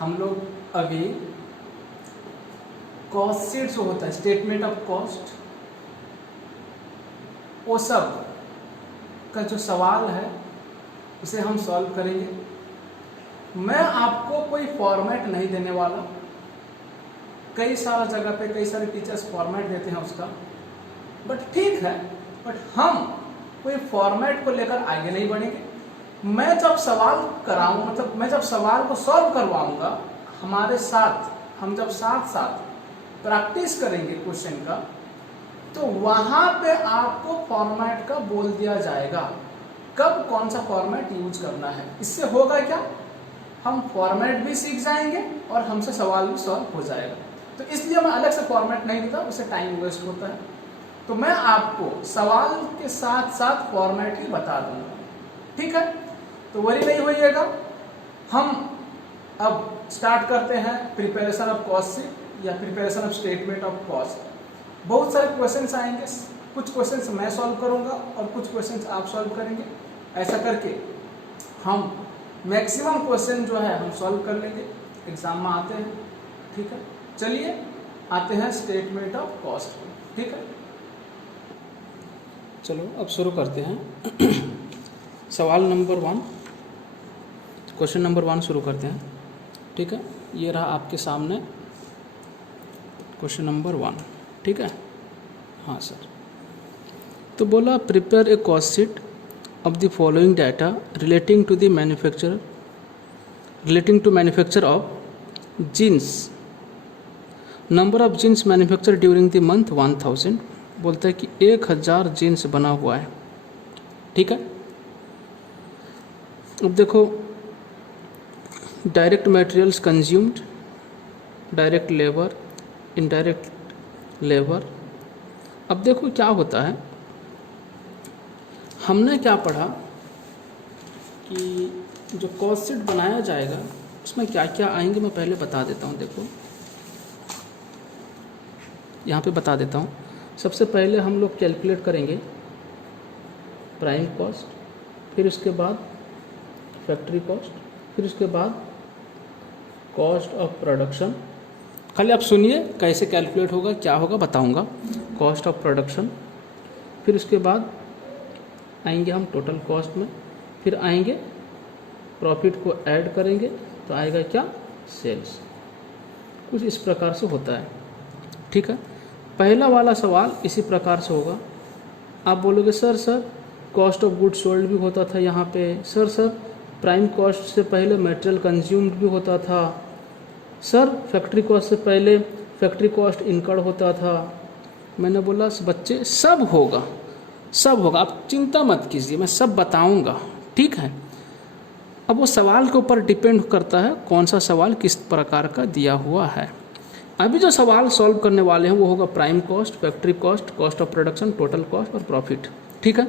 हम लोग अभी कॉस्ट शीट जो होता है, स्टेटमेंट ऑफ कॉस्ट, वो सब का जो सवाल है उसे हम सॉल्व करेंगे। मैं आपको कोई फॉर्मेट नहीं देने वाला। कई सारा जगह पे कई सारे टीचर्स फॉर्मेट देते हैं उसका, बट ठीक है, बट हम कोई फॉर्मेट को लेकर आगे नहीं बढ़ेंगे। मैं जब सवाल कराऊं, मतलब मैं जब सवाल को सॉल्व करवाऊंगा हमारे साथ, हम जब साथ साथ प्रैक्टिस करेंगे क्वेश्चन का, तो वहां पे आपको फॉर्मेट का बोल दिया जाएगा कब कौन सा फॉर्मेट यूज करना है। इससे होगा क्या, हम फॉर्मेट भी सीख जाएंगे और हमसे सवाल भी सॉल्व हो जाएगा। तो इसलिए मैं अलग से फॉर्मेट नहीं देता, उससे टाइम वेस्ट होता है। तो मैं आपको सवाल के साथ साथ फॉर्मेट ही बता दूंगा, ठीक है। तो वरी नहीं होइएगा। हम अब स्टार्ट करते हैं प्रिपरेशन ऑफ कॉस्ट शीट या preparation of statement of cost. बहुत सारे क्वेश्चंस आएंगे, कुछ क्वेश्चंस मैं सॉल्व करूंगा और कुछ क्वेश्चंस आप सॉल्व करेंगे। ऐसा करके हम मैक्सिमम क्वेश्चन जो है हम सॉल्व कर लेंगे, एग्जाम में आते हैं, ठीक है। चलिए आते हैं स्टेटमेंट ऑफ कॉस्ट, ठीक है। चलो अब शुरू करते हैं। सवाल नंबर 1, क्वेश्चन नंबर 1 शुरू करते हैं, ठीक है। ये रहा आपके सामने क्वेश्चन नंबर 1, ठीक है। हाँ सर, तो बोला prepare a cost sheet of the following data relating to manufacture of jeans. Number of jeans manufactured during the month 1000. बोलता है कि 1000 जीन्स बना हुआ है, ठीक है। अब देखो, direct materials consumed, direct labour, indirect labour. अब देखो क्या होता है, हमने क्या पढ़ा कि जो कॉस्ट शीट बनाया जाएगा उसमें क्या क्या आएंगे, मैं पहले बता देता हूँ। देखो यहाँ पे बता देता हूँ। सबसे पहले हम लोग कैलकुलेट करेंगे प्राइम कॉस्ट, फिर उसके बाद फैक्ट्री कॉस्ट, फिर उसके बाद कॉस्ट ऑफ प्रोडक्शन। खाली आप सुनिए कैसे कैलकुलेट होगा, क्या होगा बताऊँगा। कॉस्ट ऑफ प्रोडक्शन, फिर उसके बाद आएंगे हम टोटल कॉस्ट में, फिर आएंगे प्रॉफिट को ऐड करेंगे तो आएगा क्या, सेल्स। कुछ इस प्रकार से होता है, ठीक है। पहला वाला सवाल इसी प्रकार से होगा। आप बोलोगे sir cost of goods sold भी होता था यहाँ पे, सर प्राइम कॉस्ट से पहले मटेरियल कंज्यूम्ड भी होता था, सर फैक्ट्री कॉस्ट से पहले फैक्ट्री कॉस्ट इनकर्ड होता था। मैंने बोला बच्चे सब होगा, आप चिंता मत कीजिए, मैं सब बताऊंगा, ठीक है। अब वो सवाल के ऊपर डिपेंड करता है कौन सा सवाल किस प्रकार का दिया हुआ है। अभी जो सवाल सॉल्व करने वाले हैं वो होगा prime cost, factory cost, cost of production, total cost और प्रॉफिट, ठीक है।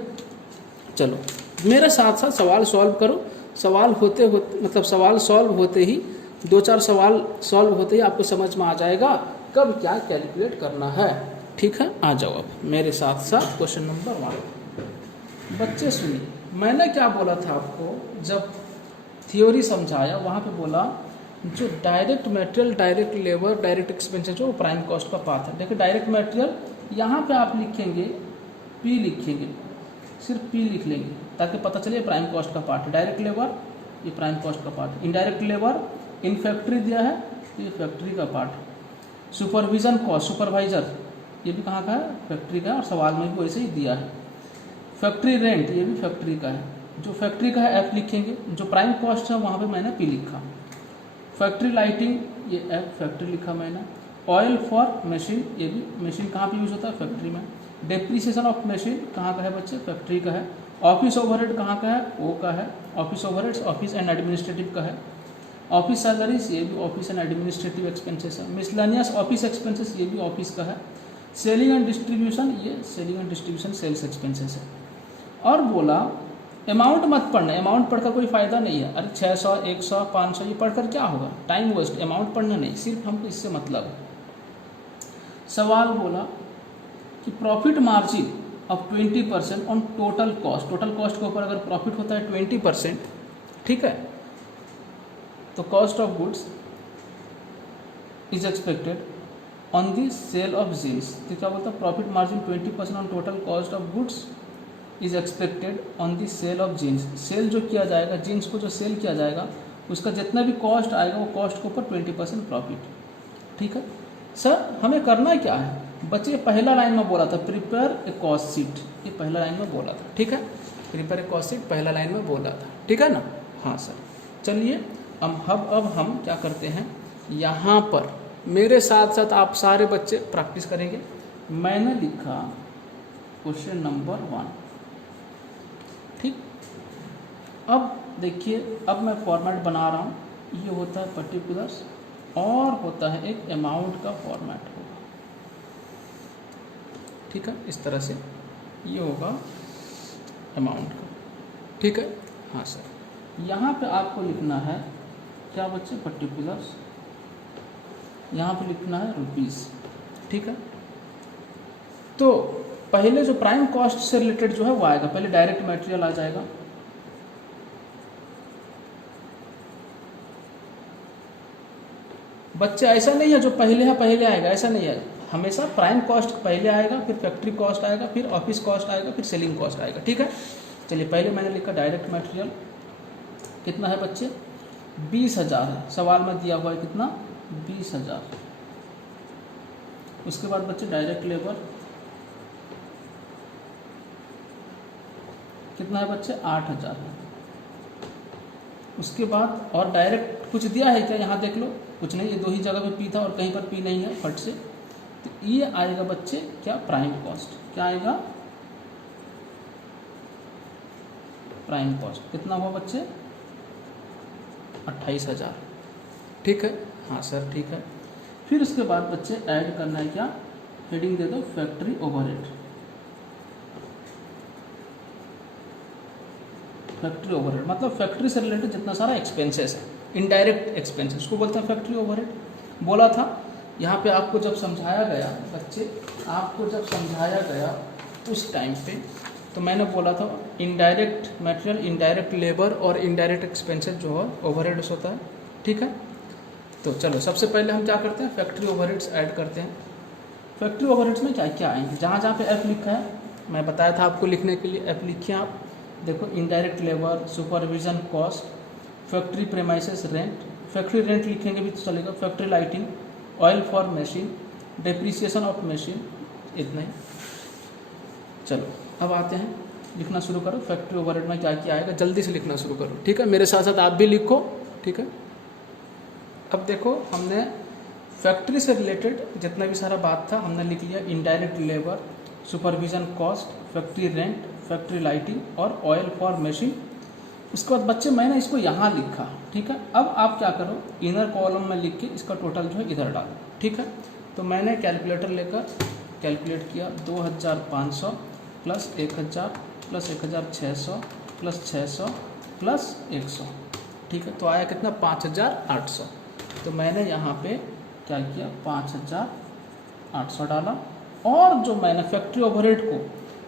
चलो मेरे साथ साथ सवाल सॉल्व करो। सवाल होते मतलब सवाल सॉल्व होते ही 2-4 सवाल सॉल्व होते ही आपको समझ में आ जाएगा कब क्या कैलकुलेट करना है, ठीक है। आ जाओ अब मेरे साथ साथ क्वेश्चन नंबर 1। बच्चे सुनिए, मैंने क्या बोला था आपको जब थ्योरी समझाया, वहाँ पे बोला जो direct material, direct labour, direct expenses जो प्राइम कॉस्ट का पार्ट है। देखिए डायरेक्ट मटेरियल यहाँ पे आप लिखेंगे पी, लिखेंगे सिर्फ पी लिख लेंगे ताकि पता चले प्राइम कॉस्ट का पार्ट है। डायरेक्ट लेबर ये प्राइम कॉस्ट का पार्ट है। इनडायरेक्ट लेबर इन फैक्ट्री दिया है तो ये फैक्ट्री का पार्ट है। सुपरविजन कॉस्ट, सुपरवाइजर ये भी कहाँ का है, फैक्ट्री का है, और सवाल में भी वैसे ही दिया है। फैक्ट्री रेंट ये भी फैक्ट्री का है। जो फैक्ट्री का है एफ लिखेंगे, जो प्राइम कॉस्ट है वहाँ पे मैंने पी लिखा। फैक्ट्री लाइटिंग ये एफ फैक्ट्री लिखा मैंने। ऑयल फॉर मशीन ये भी मशीन कहाँ पे यूज होता है, फैक्ट्री में। डेप्रिसिएशन ऑफ मशीन कहाँ का है बच्चे, फैक्ट्री का है। ऑफिस ओवरहेड कहाँ का है, ओ का है। Office overheads office and administrative का है। ऑफिस सैलरीज ये भी ऑफिस एंड एडमिनिस्ट्रेटिव एक्सपेंसेस है। मिसलेनियस ऑफिस एक्सपेंसेस ये भी ऑफिस का है। सेलिंग एंड डिस्ट्रीब्यूशन ये selling and distribution sales expenses है। और बोला अमाउंट मत पढ़ना, अमाउंट पढ़कर कोई फायदा नहीं है। अरे 600, 100, 500 ये पढ़कर क्या होगा, टाइम वेस्ट। अमाउंट पढ़ना नहीं, सिर्फ हमको इससे मतलब है। सवाल बोला कि profit margin of 20% on total cost. Total cost के ऊपर अगर प्रॉफिट होता है 20%, ठीक है, तो cost of goods is expected on the sale of jeans, तो क्या बोलता है profit margin 20% on total cost of goods is expected on the sale of jeans. Sale जो किया जाएगा, जीन्स को जो सेल किया जाएगा उसका जितना भी कॉस्ट आएगा वो कॉस्ट के ऊपर 20% प्रॉफिट। ठीक है सर, हमें करना क्या है बच्चे, पहला लाइन में बोला था प्रिपेयर ए कॉस्ट शीट, ये पहला लाइन में बोला था। ठीक है, प्रिपेयर ए कॉस्ट शीट पहला लाइन में बोला था। ठीक है ना, हाँ सर। चलिए अब हम क्या करते हैं, यहाँ पर मेरे साथ साथ आप सारे बच्चे प्रैक्टिस करेंगे। मैंने लिखा क्वेश्चन नंबर 1। ठीक, अब देखिए, अब मैं फॉर्मेट बना रहा हूँ। ये होता है पर्टिकुलर्स और होता है एक अमाउंट का फॉर्मेट होगा। ठीक है, इस तरह से ये होगा अमाउंट का। ठीक है, हाँ सर। यहाँ पे आपको लिखना है क्या बच्चे, पर्टिकुलर्स, यहाँ पे लिखना है रुपीज़। ठीक है, तो पहले जो प्राइम कॉस्ट से रिलेटेड जो है वो आएगा, पहले डायरेक्ट मटेरियल आ जाएगा। बच्चे ऐसा नहीं है जो पहले है पहले आएगा, ऐसा नहीं है। हमेशा प्राइम कॉस्ट पहले आएगा, फिर फैक्ट्री कॉस्ट आएगा, फिर ऑफिस कॉस्ट आएगा, फिर सेलिंग कॉस्ट आएगा। ठीक है, चलिए पहले मैंने लिखा डायरेक्ट मटेरियल कितना है बच्चे, 20,000 है, सवाल में दिया हुआ है कितना, 20,000। उसके बाद बच्चे डायरेक्ट लेबर कितना है बच्चे, 8,000 है। उसके बाद और डायरेक्ट कुछ दिया है क्या, यहाँ देख लो, कुछ नहीं, ये 2 ही जगह पे पी था और कहीं पर पी नहीं है फट से। तो ये आएगा बच्चे क्या, प्राइम कॉस्ट। क्या आएगा, प्राइम कॉस्ट कितना हुआ बच्चे, 28,000। ठीक है, हाँ सर, ठीक है। फिर उसके बाद बच्चे ऐड करना है क्या, हेडिंग दे दो फैक्ट्री ओवरहेड। फैक्ट्री ओवरहेड मतलब फैक्ट्री से रिलेटेड जितना सारा एक्सपेंसेस है, इनडायरेक्ट एक्सपेंसेस, उसको बोलते हैं फैक्ट्री ओवरहेड। बोला था यहाँ पे आपको जब समझाया गया बच्चे, आपको जब समझाया गया उस टाइम पे, तो मैंने बोला था इनडायरेक्ट मटेरियल, इनडायरेक्ट लेबर और इनडायरेक्ट एक्सपेंसेस जो है ओवरहेड्स होता है। ठीक है, तो चलो सबसे पहले हम क्या करते हैं, फैक्ट्री ओवरहेड्स ऐड करते हैं। फैक्ट्री ओवरहेड्स में क्या क्या आएंगे, जहाँ जहाँ पे एफ लिखा है मैं बताया था आपको लिखने के लिए, एफ लिखिए आप। देखो, indirect labour, supervision cost, factory premises rent, factory rent लिखेंगे भी तो चलेगा, factory lighting, oil for machine, depreciation of machine, इतना ही। चलो अब आते हैं, लिखना शुरू करो। फैक्ट्री ओवरहेड में क्या क्या आएगा, जल्दी से लिखना शुरू करो। ठीक है, मेरे साथ साथ आप भी लिखो। ठीक है, अब देखो हमने फैक्ट्री से रिलेटेड जितना भी सारा बात था हमने लिख लिया, indirect labour, supervision cost, factory rent, factory lighting और ऑयल फॉर मशीन। उसके बाद बच्चे मैंने इसको यहाँ लिखा। ठीक है, अब आप क्या करो, इनर कॉलम में लिख के इसका टोटल जो है इधर डालो। ठीक है, तो मैंने कैलकुलेटर लेकर कैलकुलेट किया, 2,500 प्लस 1,000 प्लस 1,600 प्लस 600 प्लस 100। ठीक है, तो आया कितना, 5,800। तो मैंने यहाँ पे क्या किया, 5,800 डाला। और जो मैंने फैक्ट्री ओवरहेड को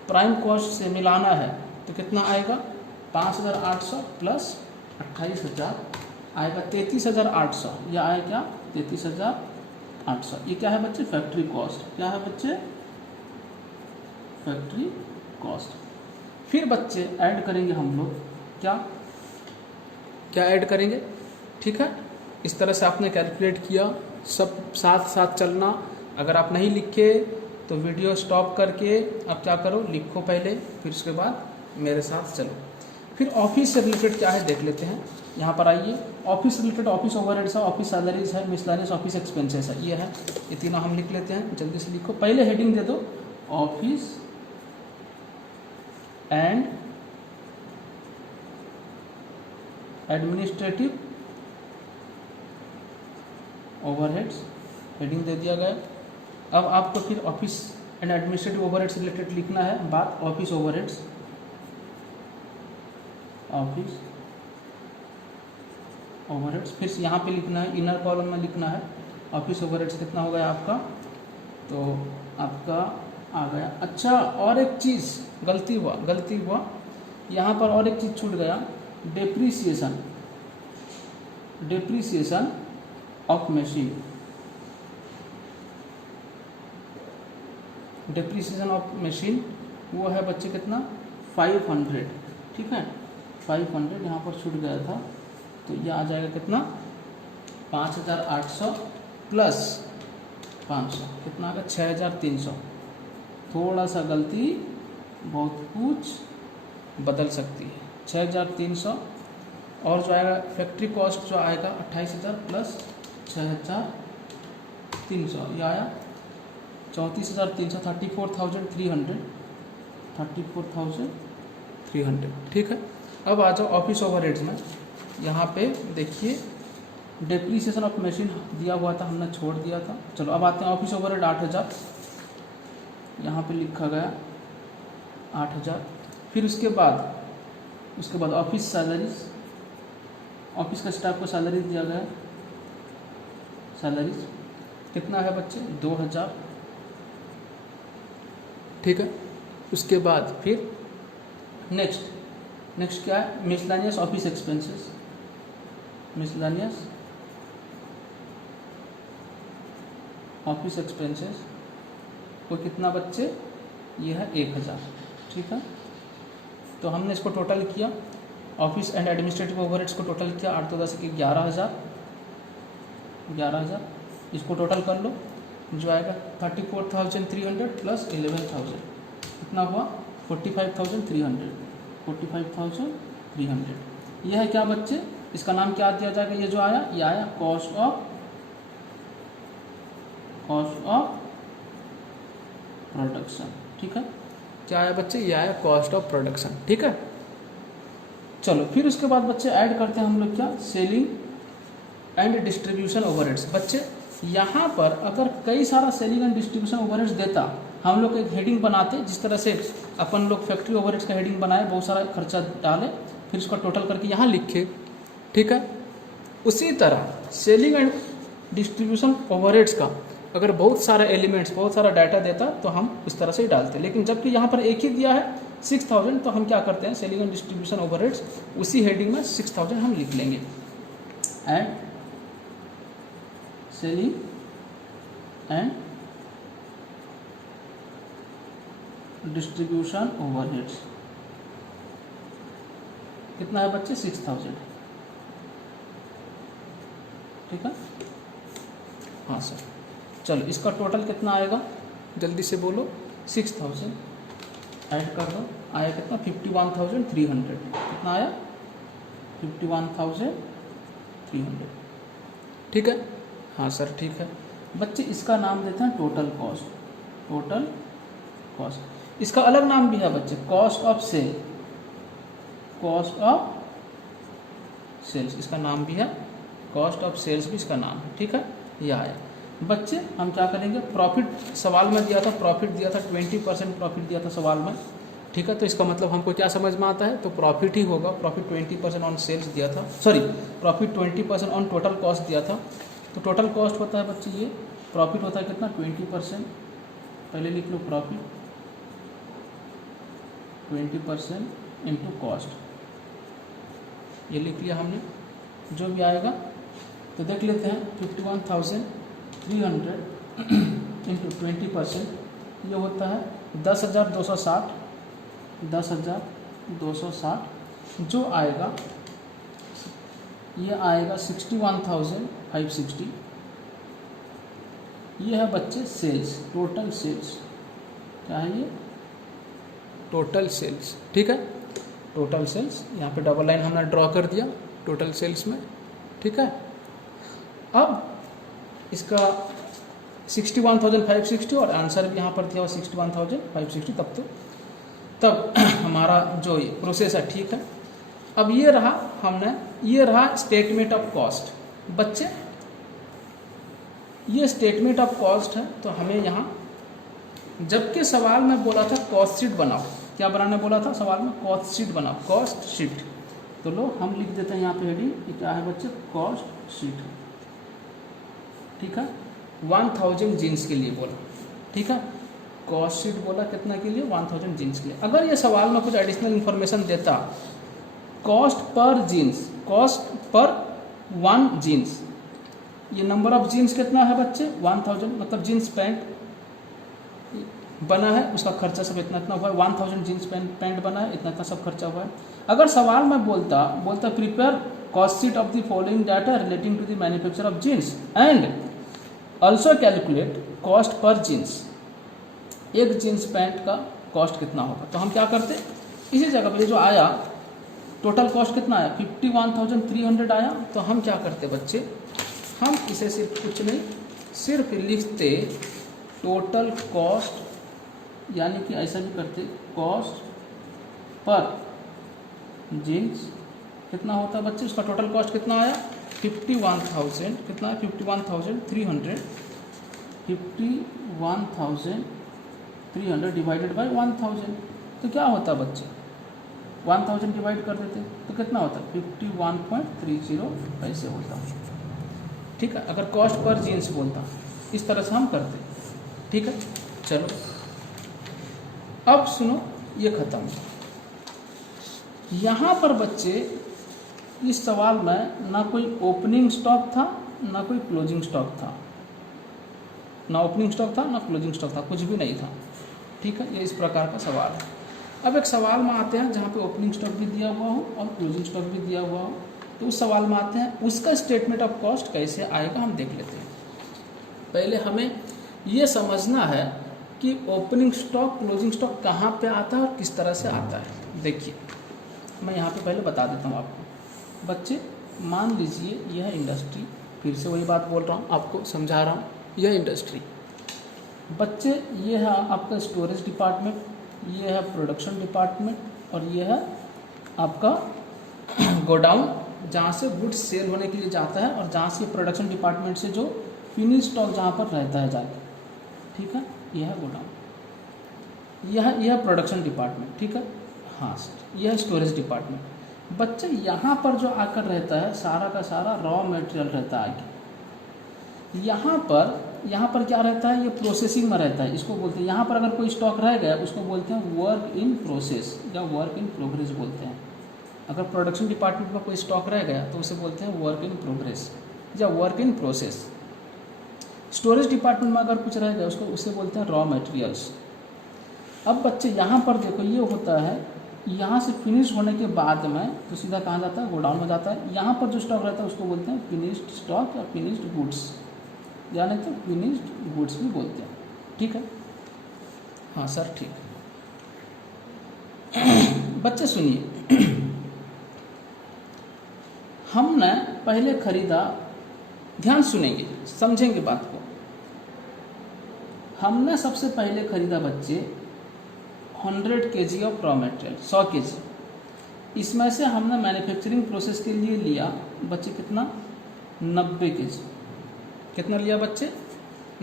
प्राइम कॉस्ट से मिलाना है तो कितना आएगा, 5,800 प्लस 28,000 आएगा 33,800। यह आया क्या, 33,800। ये क्या है बच्चे, फैक्ट्री कॉस्ट। क्या है बच्चे, फैक्ट्री कॉस्ट। फिर बच्चे ऐड करेंगे हम लोग, क्या क्या ऐड करेंगे। ठीक है, इस तरह से आपने कैलकुलेट किया, सब साथ साथ चलना। अगर आप नहीं लिखे तो वीडियो स्टॉप करके आप क्या करो, लिखो पहले, फिर उसके बाद मेरे साथ चलो। फिर ऑफिस से रिलेटेड क्या है देख लेते हैं। यहाँ पर आइए, ऑफिस रिलेटेड ऑफिस ओवरहेड्स है, ऑफिस सैलरीज है, मिसलेनियस ऑफिस एक्सपेंसेस है, ये है। ये तीनों हम लिख लेते हैं, जल्दी से लिखो। पहले हेडिंग दे दो office and administrative overheads, heading दे दिया गया। अब आपको फिर ऑफिस एंड एडमिनिस्ट्रेटिव ओवरहेड से रिलेटेड लिखना है बात, ऑफिस ओवरहेड्स, ऑफिस ओवरहेड्स। फिर से यहाँ पे लिखना है, इनर कॉलम में लिखना है ऑफिस ओवरहेड्स कितना हो गया आपका, तो आपका आ गया। अच्छा, और एक चीज़ गलती हुआ यहाँ पर, और एक चीज़ छूट गया, depreciation of machine. Depreciation of machine वो है बच्चे कितना 500, ठीक है 500 यहाँ पर छूट गया था, तो ये आ जाएगा कितना 5800 प्लस 500 कितना आ गया 6300। थोड़ा सा गलती बहुत कुछ बदल सकती है, 6300 और जो आएगा फैक्ट्री कॉस्ट जो आएगा 28000 प्लस 6300 ये आया 34300 34,300 ठीक है। अब आ जाओ ऑफिस ओवरहेड्स में। यहाँ पे देखिए डेप्रीसिएशन ऑफ मशीन दिया हुआ था, हमने छोड़ दिया था। चलो अब आते हैं ऑफिस ओवरहेड 8000, यहाँ पे लिखा गया 8000। फिर उसके बाद ऑफिस सैलरीज, ऑफिस का स्टाफ को सैलरी दिया गया, सैलरीज कितना है बच्चे 2000, ठीक है। उसके बाद फिर नेक्स्ट क्या है miscellaneous office expenses, miscellaneous office expenses को कितना बच्चे ये है 1000, ठीक है। तो हमने इसको टोटल किया, ऑफिस एंड एडमिनिस्ट्रेटिव ओवरहेड्स को टोटल किया 8 तो 10 की 11,000, इसको टोटल कर लो जो आएगा 34,300 प्लस 11,000 कितना हुआ 45,300। यह है क्या बच्चे, इसका नाम क्या दिया जाएगा, ये जो आया ये आया कॉस्ट ऑफ प्रोडक्शन, ठीक है। क्या आया बच्चे, ये आया कॉस्ट ऑफ प्रोडक्शन, ठीक है। चलो फिर उसके बाद बच्चे ऐड करते हैं हम लोग क्या सेलिंग एंड डिस्ट्रीब्यूशन ओवरहेड्स। बच्चे यहाँ पर अगर कई सारा सेलिंग एंड डिस्ट्रीब्यूशन ओवरहेड्स देता, हम लोग एक हेडिंग बनाते, जिस तरह से अपन लोग फैक्ट्री ओवरहेड्स का हेडिंग बनाए, बहुत सारा खर्चा डाले, फिर उसका टोटल करके यहाँ लिखे, ठीक है। उसी तरह सेलिंग एंड डिस्ट्रीब्यूशन ओवरहेड्स का अगर बहुत सारे एलिमेंट्स, बहुत सारा डाटा देता तो हम उस तरह से ही डालते, लेकिन जबकि यहाँ पर एक ही दिया है 6000, तो हम क्या करते हैं सेलिंग एंड डिस्ट्रीब्यूशन ओवरहेड्स उसी हेडिंग में 6000 हम लिख लेंगे। And selling and distribution overheads कितना है बच्चे 6000, ठीक है। हाँ सर, चलो इसका टोटल कितना आएगा जल्दी से बोलो, 6000 ऐड कर दो, आया कितना 51,300, कितना आया 51,300, ठीक है। हाँ सर ठीक है बच्चे, इसका नाम देते हैं टोटल कॉस्ट, टोटल कॉस्ट। इसका अलग नाम भी है बच्चे, cost of sale, cost of sales इसका नाम भी है, कॉस्ट ऑफ सेल्स भी इसका नाम है, ठीक है। ये आया बच्चे, हम क्या करेंगे प्रॉफिट, सवाल में दिया था प्रॉफिट दिया था 20% प्रॉफिट दिया था सवाल में, ठीक है। तो इसका मतलब हमको क्या समझ में आता है, तो प्रॉफिट ही होगा, प्रॉफिट 20% ऑन सेल्स दिया था, sorry profit 20% on total cost दिया था। तो टोटल कॉस्ट होता है बच्चे ये, प्रॉफिट होता है कितना 20%, पहले लिख लो प्रॉफिट 20% इंटू कॉस्ट, ये लिख लिया हमने। जो भी आएगा तो देख लेते हैं 51,300 इंटू 20%, ये होता है 10,260, 10,260 जो आएगा ये आएगा 61,560। ये है बच्चे सेल्स, टोटल सेल्स, क्या है ये टोटल सेल्स, ठीक है। टोटल सेल्स यहाँ पे डबल लाइन हमने ड्रॉ कर दिया टोटल सेल्स में, ठीक है। अब इसका 61,560 और आंसर भी यहाँ पर दिया हुआ 61,560, तब हमारा जो ये प्रोसेस है ठीक है। अब ये रहा स्टेटमेंट ऑफ कॉस्ट। बच्चे ये स्टेटमेंट ऑफ कॉस्ट है, तो हमें यहाँ जबकि सवाल में बोला था कॉस्ट शीट बनाओ, क्या बनाने बोला था सवाल में, कॉस्ट शीट बनाओ, कॉस्ट शीट। तो लो हम लिख देते हैं यहाँ पे हेडिंग, क्या है बच्चे कॉस्ट शीट, ठीक है। 1000 जीन्स के लिए बोला, ठीक है। कॉस्ट शीट बोला कितना के लिए 1000 जीन्स के लिए। अगर ये सवाल में कुछ एडिशनल इन्फॉर्मेशन देता, cost per jeans, cost per 1 jeans, ये नंबर ऑफ जीन्स कितना है बच्चे 1000, मतलब जीन्स पैंट बना है उसका खर्चा सब इतना इतना हुआ है, 1000 जीन्स पैंट बना है इतना इतना सब खर्चा हुआ है। अगर सवाल में बोलता prepare cost sheet of the following data relating to the manufacture of jeans and also calculate cost per jeans, एक जीन्स पैंट का कॉस्ट कितना होगा, तो हम क्या करते, इसी जगह पर जो आया टोटल कॉस्ट कितना आया 51,300 आया, तो हम क्या करते बच्चे, हम इसे सिर्फ कुछ नहीं सिर्फ लिखते टोटल कॉस्ट, यानी कि ऐसा भी करते कॉस्ट पर जीन्स कितना होता है बच्चे, उसका टोटल कॉस्ट कितना आया 51,000, कितना है 51,300, 51,300 डिवाइडेड बाई 1000, तो क्या होता बच्चे 1000 डिवाइड कर देते तो कितना होता 51.30 ऐसे होता। ठीक है, अगर कॉस्ट पर जीन्स बोलता इस तरह से हम करते। ठीक है, चलो अब सुनो, ये खत्म। यहाँ पर बच्चे इस सवाल में ना कोई ओपनिंग स्टॉक था ना कोई क्लोजिंग स्टॉक था, ना ओपनिंग स्टॉक था ना क्लोजिंग स्टॉक था, कुछ भी नहीं था। ठीक है, ये इस प्रकार का सवाल है। अब एक सवाल में आते हैं जहाँ पे ओपनिंग स्टॉक भी दिया हुआ हो और क्लोजिंग स्टॉक भी दिया हुआ हो, तो उस सवाल में आते हैं उसका स्टेटमेंट ऑफ कॉस्ट कैसे आएगा हम देख लेते हैं। पहले हमें ये समझना है कि ओपनिंग स्टॉक क्लोजिंग स्टॉक कहाँ पे आता है और किस तरह से आता है। देखिए मैं यहाँ पे पहले बता देता हूँ आपको। बच्चे मान लीजिए यह इंडस्ट्री, फिर से वही बात बोल रहा हूँ आपको समझा रहा हूँ, यह इंडस्ट्री बच्चे ये है आपका स्टोरेज डिपार्टमेंट, ये है प्रोडक्शन डिपार्टमेंट और ये है आपका गोडाउन जहाँ से गुड्स सेल होने के लिए जाता है और जहाँ से प्रोडक्शन डिपार्टमेंट से जो फिनिश स्टॉक जहाँ पर रहता है जाके। ठीक है, यह है गोडाउन, यह प्रोडक्शन डिपार्टमेंट। ठीक है, हाँ यह स्टोरेज डिपार्टमेंट। बच्चे यहाँ पर जो आकर रहता है सारा का सारा रॉ मटेरियल रहता है आगे। यहाँ पर क्या रहता है, ये प्रोसेसिंग में रहता है, इसको बोलते हैं। यहाँ पर अगर कोई स्टॉक रह गया उसको बोलते हैं वर्क इन प्रोसेस या वर्क इन प्रोग्रेस बोलते हैं। अगर प्रोडक्शन डिपार्टमेंट में कोई स्टॉक रह गया तो उसे बोलते हैं वर्क इन प्रोग्रेस या work in process. Storage department में अगर कुछ रह गया उसको उसे बोलते हैं रॉ मटेरियल्स। अब बच्चे यहाँ पर देखो ये होता है, यहाँ से फिनिश होने के बाद में तो सीधा कहाँ जाता है, गोडाउन में जाता है। यहाँ पर जो स्टॉक रहता है उसको बोलते हैं फिनिश्ड स्टॉक या फिनिश्ड गुड्स, यानी तो फिनिश्ड गुड्स भी बोलते हैं। ठीक है, हाँ सर ठीक। बच्चे सुनिए, हमने पहले खरीदा, ध्यान सुनेंगे समझेंगे बात को। हमने सबसे पहले खरीदा बच्चे 100 kg of raw material, 100 kg। इसमें से हमने मैन्युफैक्चरिंग प्रोसेस के लिए लिया बच्चे कितना 90 kg। कितना लिया बच्चे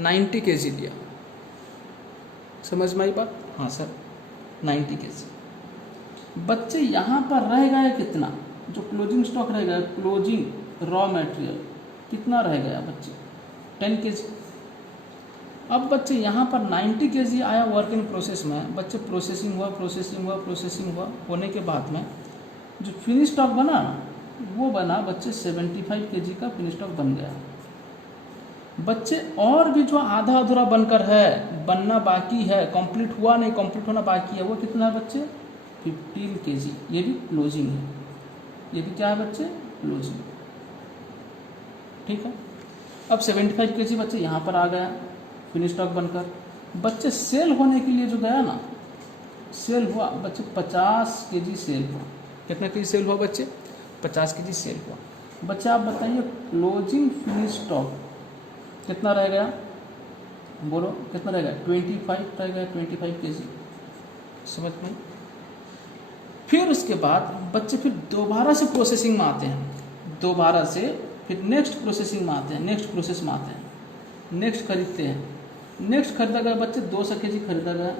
90 kg लिया। समझ में आई बात, हाँ सर 90 kg। बच्चे यहाँ पर रह गए कितना, जो क्लोजिंग स्टॉक रह गया, क्लोजिंग रॉ मटेरियल कितना रह गया बच्चे 10 kg। अब बच्चे यहाँ पर 90 kg आया वर्क इन प्रोसेस में। बच्चे प्रोसेसिंग हुआ होने के बाद में जो फिनिश स्टॉक बना ना, वो बना बच्चे 75 kg का फिनिश स्टॉक बन गया। बच्चे और भी जो आधा अधूरा बनकर है, बनना बाकी है, कंप्लीट हुआ नहीं, कंप्लीट होना बाकी है, वो कितना है बच्चे 15 kg। ये भी क्लोजिंग है, ये भी क्या है बच्चे क्लोजिंग। ठीक है, अब 75 kg बच्चे यहाँ पर आ गया फिनिश स्टॉक बनकर। बच्चे सेल होने के लिए जो गया ना, सेल हुआ बच्चे 50 kg सेल हुआ। कितना kg सेल हुआ बच्चे 50 kg सेल हुआ। बच्चे आप बताइए क्लोजिंग फिनिश स्टॉक कितना रह गया, बोलो कितना रह गया 25 रह गया, 25 kg। समझ में। फिर उसके बाद बच्चे फिर दोबारा से प्रोसेसिंग में आते हैं, दोबारा से फिर नेक्स्ट प्रोसेसिंग में आते हैं, नेक्स्ट प्रोसेस में आते हैं, नेक्स्ट खरीदते हैं। नेक्स्ट खरीदा गया बच्चे 200 kg खरीदा गया।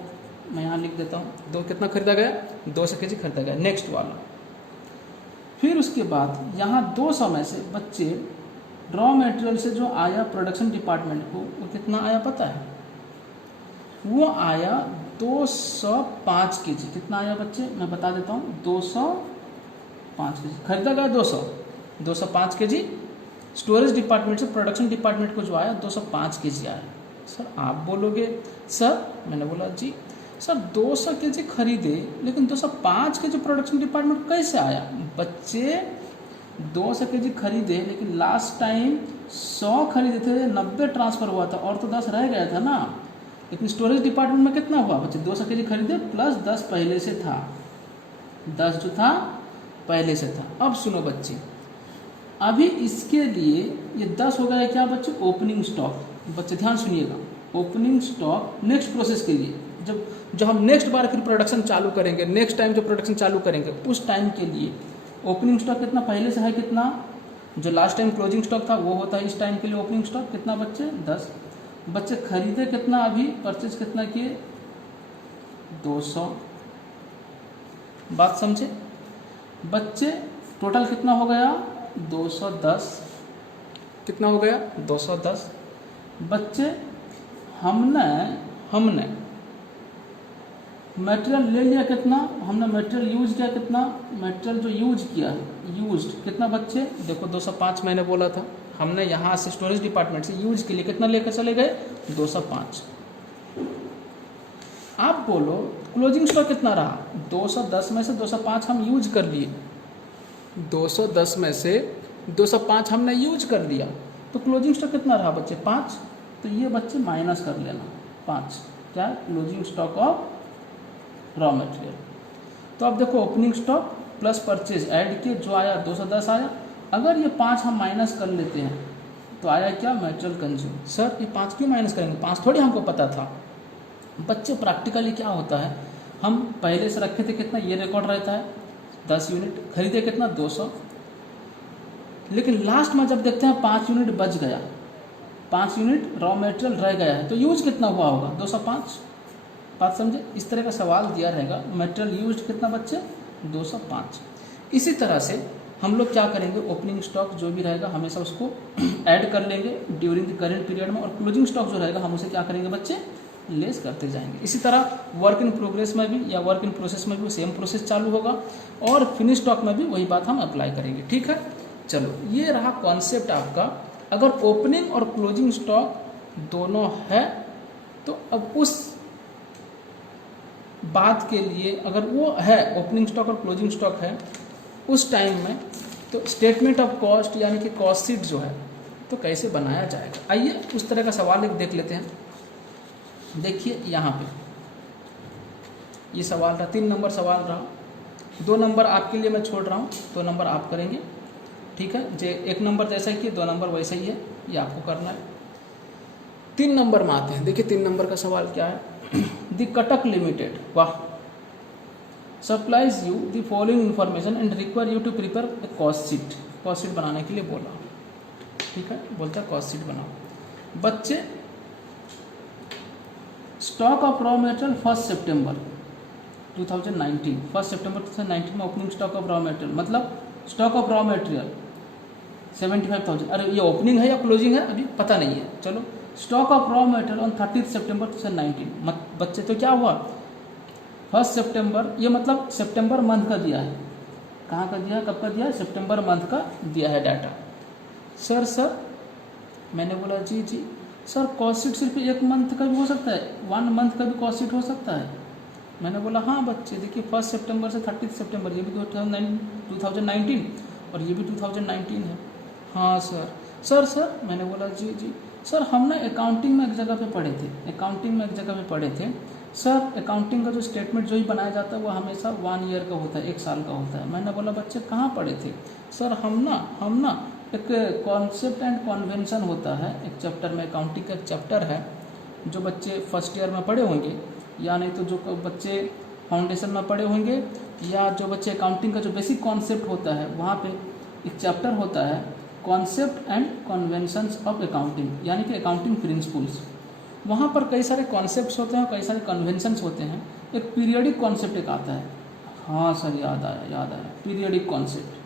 मैं यहाँ लिख देता हूँ, दो कितना खरीदा गया 200 kg खरीदा गया, नेक्स्ट वाला। फिर उसके बाद यहाँ 200 में से बच्चे रॉ मटेरियल से जो आया प्रोडक्शन डिपार्टमेंट को, वो कितना आया पता है, वो आया 205 kg। कितना आया बच्चे मैं बता देता हूँ, 205 kg खरीदा गया। 205 kg स्टोरेज डिपार्टमेंट से प्रोडक्शन डिपार्टमेंट को जो आया 205 kg आया। सर आप बोलोगे सर, मैंने बोला जी सर 200 kg खरीदे लेकिन 205 kg प्रोडक्शन डिपार्टमेंट कैसे आया? बच्चे 200 kg खरीदे लेकिन लास्ट टाइम 100 खरीदे थे, 90 ट्रांसफ़र हुआ था और तो 10 रह गया था ना। लेकिन स्टोरेज डिपार्टमेंट में कितना हुआ बच्चे? 200 kg खरीदे प्लस 10 पहले से था, 10 जो था पहले से था। अब सुनो बच्चे, अभी इसके लिए ये 10 हो गया क्या बच्चे? Opening stock. बच्चे ध्यान सुनिएगा, ओपनिंग स्टॉक नेक्स्ट प्रोसेस के लिए, जब हम नेक्स्ट बार फिर प्रोडक्शन चालू करेंगे, नेक्स्ट टाइम जो प्रोडक्शन चालू करेंगे उस टाइम के लिए ओपनिंग स्टॉक कितना पहले से है? कितना? जो लास्ट टाइम क्लोजिंग स्टॉक था वो होता है इस टाइम के लिए ओपनिंग स्टॉक। कितना बच्चे? 10। बच्चे खरीदे कितना? अभी परचेज कितना किए? 200। बात समझे बच्चे? टोटल कितना हो गया? 210। कितना हो गया? 210। बच्चे हमने मटेरियल ले लिया कितना? हमने मटेरियल यूज किया कितना? मटेरियल जो यूज किया है, यूज्ड कितना बच्चे? देखो 205 मैंने बोला था, हमने यहाँ से स्टोरेज डिपार्टमेंट से यूज के लिए कितना लेकर चले गए? 205। आप बोलो क्लोजिंग स्टॉक कितना रहा? 210 में से 205 हम यूज कर लिए, 210 में से 205 हमने यूज कर लिया, तो क्लोजिंग स्टॉक कितना रहा बच्चे? 5। तो ये बच्चे माइनस कर लेना 5, क्या? Closing stock of raw material. तो अब देखो opening stock plus purchase add किए, जो आया 210 आया। अगर ये 5 हम माइनस कर लेते हैं तो आया क्या? Material consume. सर ये 5 क्यों माइनस करेंगे? 5 थोड़ी हमको पता था। बच्चे प्रैक्टिकली क्या होता है, हम पहले से रखे थे कितना, ये रिकॉर्ड रहता है 10 यूनिट, खरीदे कितना? 200। लेकिन लास्ट में जब देखते हैं 5 यूनिट बच गया, 5 यूनिट रॉ मटेरियल रह गया है, तो यूज कितना हुआ होगा? 205। बात समझे? इस तरह का सवाल दिया रहेगा, मटेरियल यूज कितना बच्चे? 205। इसी तरह से हम लोग क्या करेंगे, ओपनिंग स्टॉक जो भी रहेगा हमेशा उसको ऐड कर लेंगे ड्यूरिंग द करेंट पीरियड में, और क्लोजिंग स्टॉक जो रहेगा हम उसे क्या करेंगे बच्चे? लेस करते जाएंगे। इसी तरह वर्क इन प्रोग्रेस में भी या वर्क इन प्रोसेस में भी सेम प्रोसेस चालू होगा, और फिनिश स्टॉक में भी वही बात हम अप्लाई करेंगे। ठीक है, चलो ये रहा कॉन्सेप्ट आपका। अगर ओपनिंग और क्लोजिंग स्टॉक दोनों है तो अब उस बात के लिए, अगर वो है ओपनिंग स्टॉक और क्लोजिंग स्टॉक है उस टाइम में, तो स्टेटमेंट ऑफ कॉस्ट यानी कि कॉस्ट शीट जो है तो कैसे बनाया जाएगा। आइए उस तरह का सवाल एक देख लेते हैं। देखिए यहाँ पे ये सवाल रहा, 3 नंबर सवाल रहा, 2 नंबर आपके लिए मैं छोड़ रहा हूँ, 2 नंबर आप करेंगे। ठीक है, जे 1 नंबर जैसा ही किए 2 नंबर वैसा ही है, ये आपको करना है। 3 नंबर में आते हैं। देखिए 3 नंबर का सवाल क्या है। द कटक लिमिटेड, वाह, supplies you the following information and require you to prepare a cost sheet. Cost sheet बनाने के लिए बोला, ठीक है, बोलता है कॉस्ट शीट बनाओ। बच्चे स्टॉक ऑफ रॉ मटेरियल 1 सितंबर 2019, 1 सितंबर 2019 में opening stock of raw material, मतलब स्टॉक ऑफ रॉ मटेरियल 75,000। अरे ये ओपनिंग है या क्लोजिंग है अभी पता नहीं है, चलो। Stock of raw material on 30 सितंबर 2019। बच्चे तो क्या हुआ 1 सितंबर, ये मतलब सितंबर मंथ का दिया है। कहाँ का दिया है, कब का दिया है? सितंबर मंथ का दिया है डाटा। सर मैंने बोला जी सर कॉस्ट शीट सिर्फ 1 मंथ का भी हो सकता है, 1 मंथ का भी कॉस्ट शीट हो सकता है। मैंने बोला हाँ बच्चे, देखिए 1 सितंबर से 30 सितंबर, ये भी 2019 और ये भी 2019 है। हाँ सर मैंने बोला जी सर, हम ना अकाउंटिंग में एक जगह पे पढ़े थे सर, अकाउंटिंग का जो स्टेटमेंट जो ही बनाया जाता है वो हमेशा 1 ईयर का होता है, 1 साल का होता है। मैंने बोला बच्चे कहाँ पढ़े थे? सर हम ना एक कॉन्सेप्ट एंड कन्वेंशन होता है, एक चैप्टर में, अकाउंटिंग का एक चैप्टर है जो बच्चे फर्स्ट ईयर में पढ़े होंगे, या नहीं तो जो बच्चे फाउंडेशन में पढ़े होंगे, या जो बच्चे अकाउंटिंग का जो बेसिक कॉन्सेप्ट होता है वहाँ पे एक चैप्टर होता है concept and conventions of accounting, यानी कि अकाउंटिंग प्रिंसिपल्स। वहाँ पर कई सारे कॉन्सेप्ट्स होते हैं, कई सारे कन्वेंशंस होते हैं। एक पीरियडिक कॉन्सेप्ट एक आता है, हाँ सर याद आया, पीरियडिक कॉन्सेप्ट।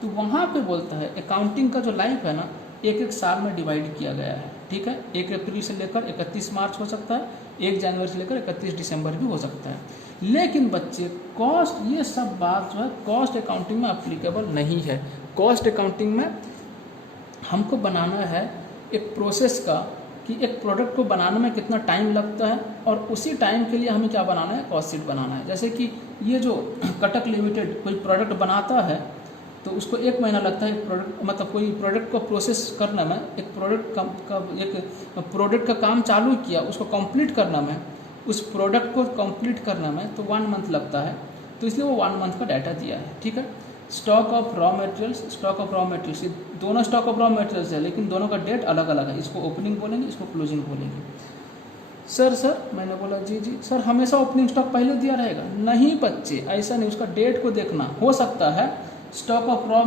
तो वहाँ पे बोलता है अकाउंटिंग का जो लाइफ है ना, 1 साल में डिवाइड किया गया है। ठीक है, 1 अप्रैल से लेकर 31 मार्च हो सकता है, 1 जनवरी से लेकर 31 दिसंबर भी हो सकता है। लेकिन बच्चे कॉस्ट, ये सब बात जो है कॉस्ट अकाउंटिंग में अप्लीकेबल नहीं है। कॉस्ट अकाउंटिंग में हमको बनाना है एक प्रोसेस का कि एक प्रोडक्ट को बनाने में कितना टाइम लगता है और उसी टाइम के लिए हमें क्या बनाना है, कॉस्ट शीट बनाना है। जैसे कि ये जो कटक लिमिटेड कोई प्रोडक्ट बनाता है तो उसको 1 महीना लगता है एक प्रोडक्ट, मतलब कोई प्रोडक्ट को प्रोसेस करने में, एक प्रोडक्ट का काम चालू किया उसको कंप्लीट करने में, उस प्रोडक्ट को कंप्लीट करने में तो 1 मंथ लगता है, तो इसलिए वो 1 मंथ का डाटा दिया है। ठीक है। Stock of raw materials, stock of raw materials, ये दोनों स्टॉक ऑफ रॉ मटेरियल्स है लेकिन दोनों का डेट अलग अलग है। इसको ओपनिंग बोलेंगे, इसको क्लोजिंग बोलेंगे। सर मैंने बोला जी सर हमेशा ओपनिंग स्टॉक पहले दिया रहेगा? नहीं बच्चे, ऐसा नहीं, उसका डेट को देखना। हो सकता है स्टॉक ऑफ रॉ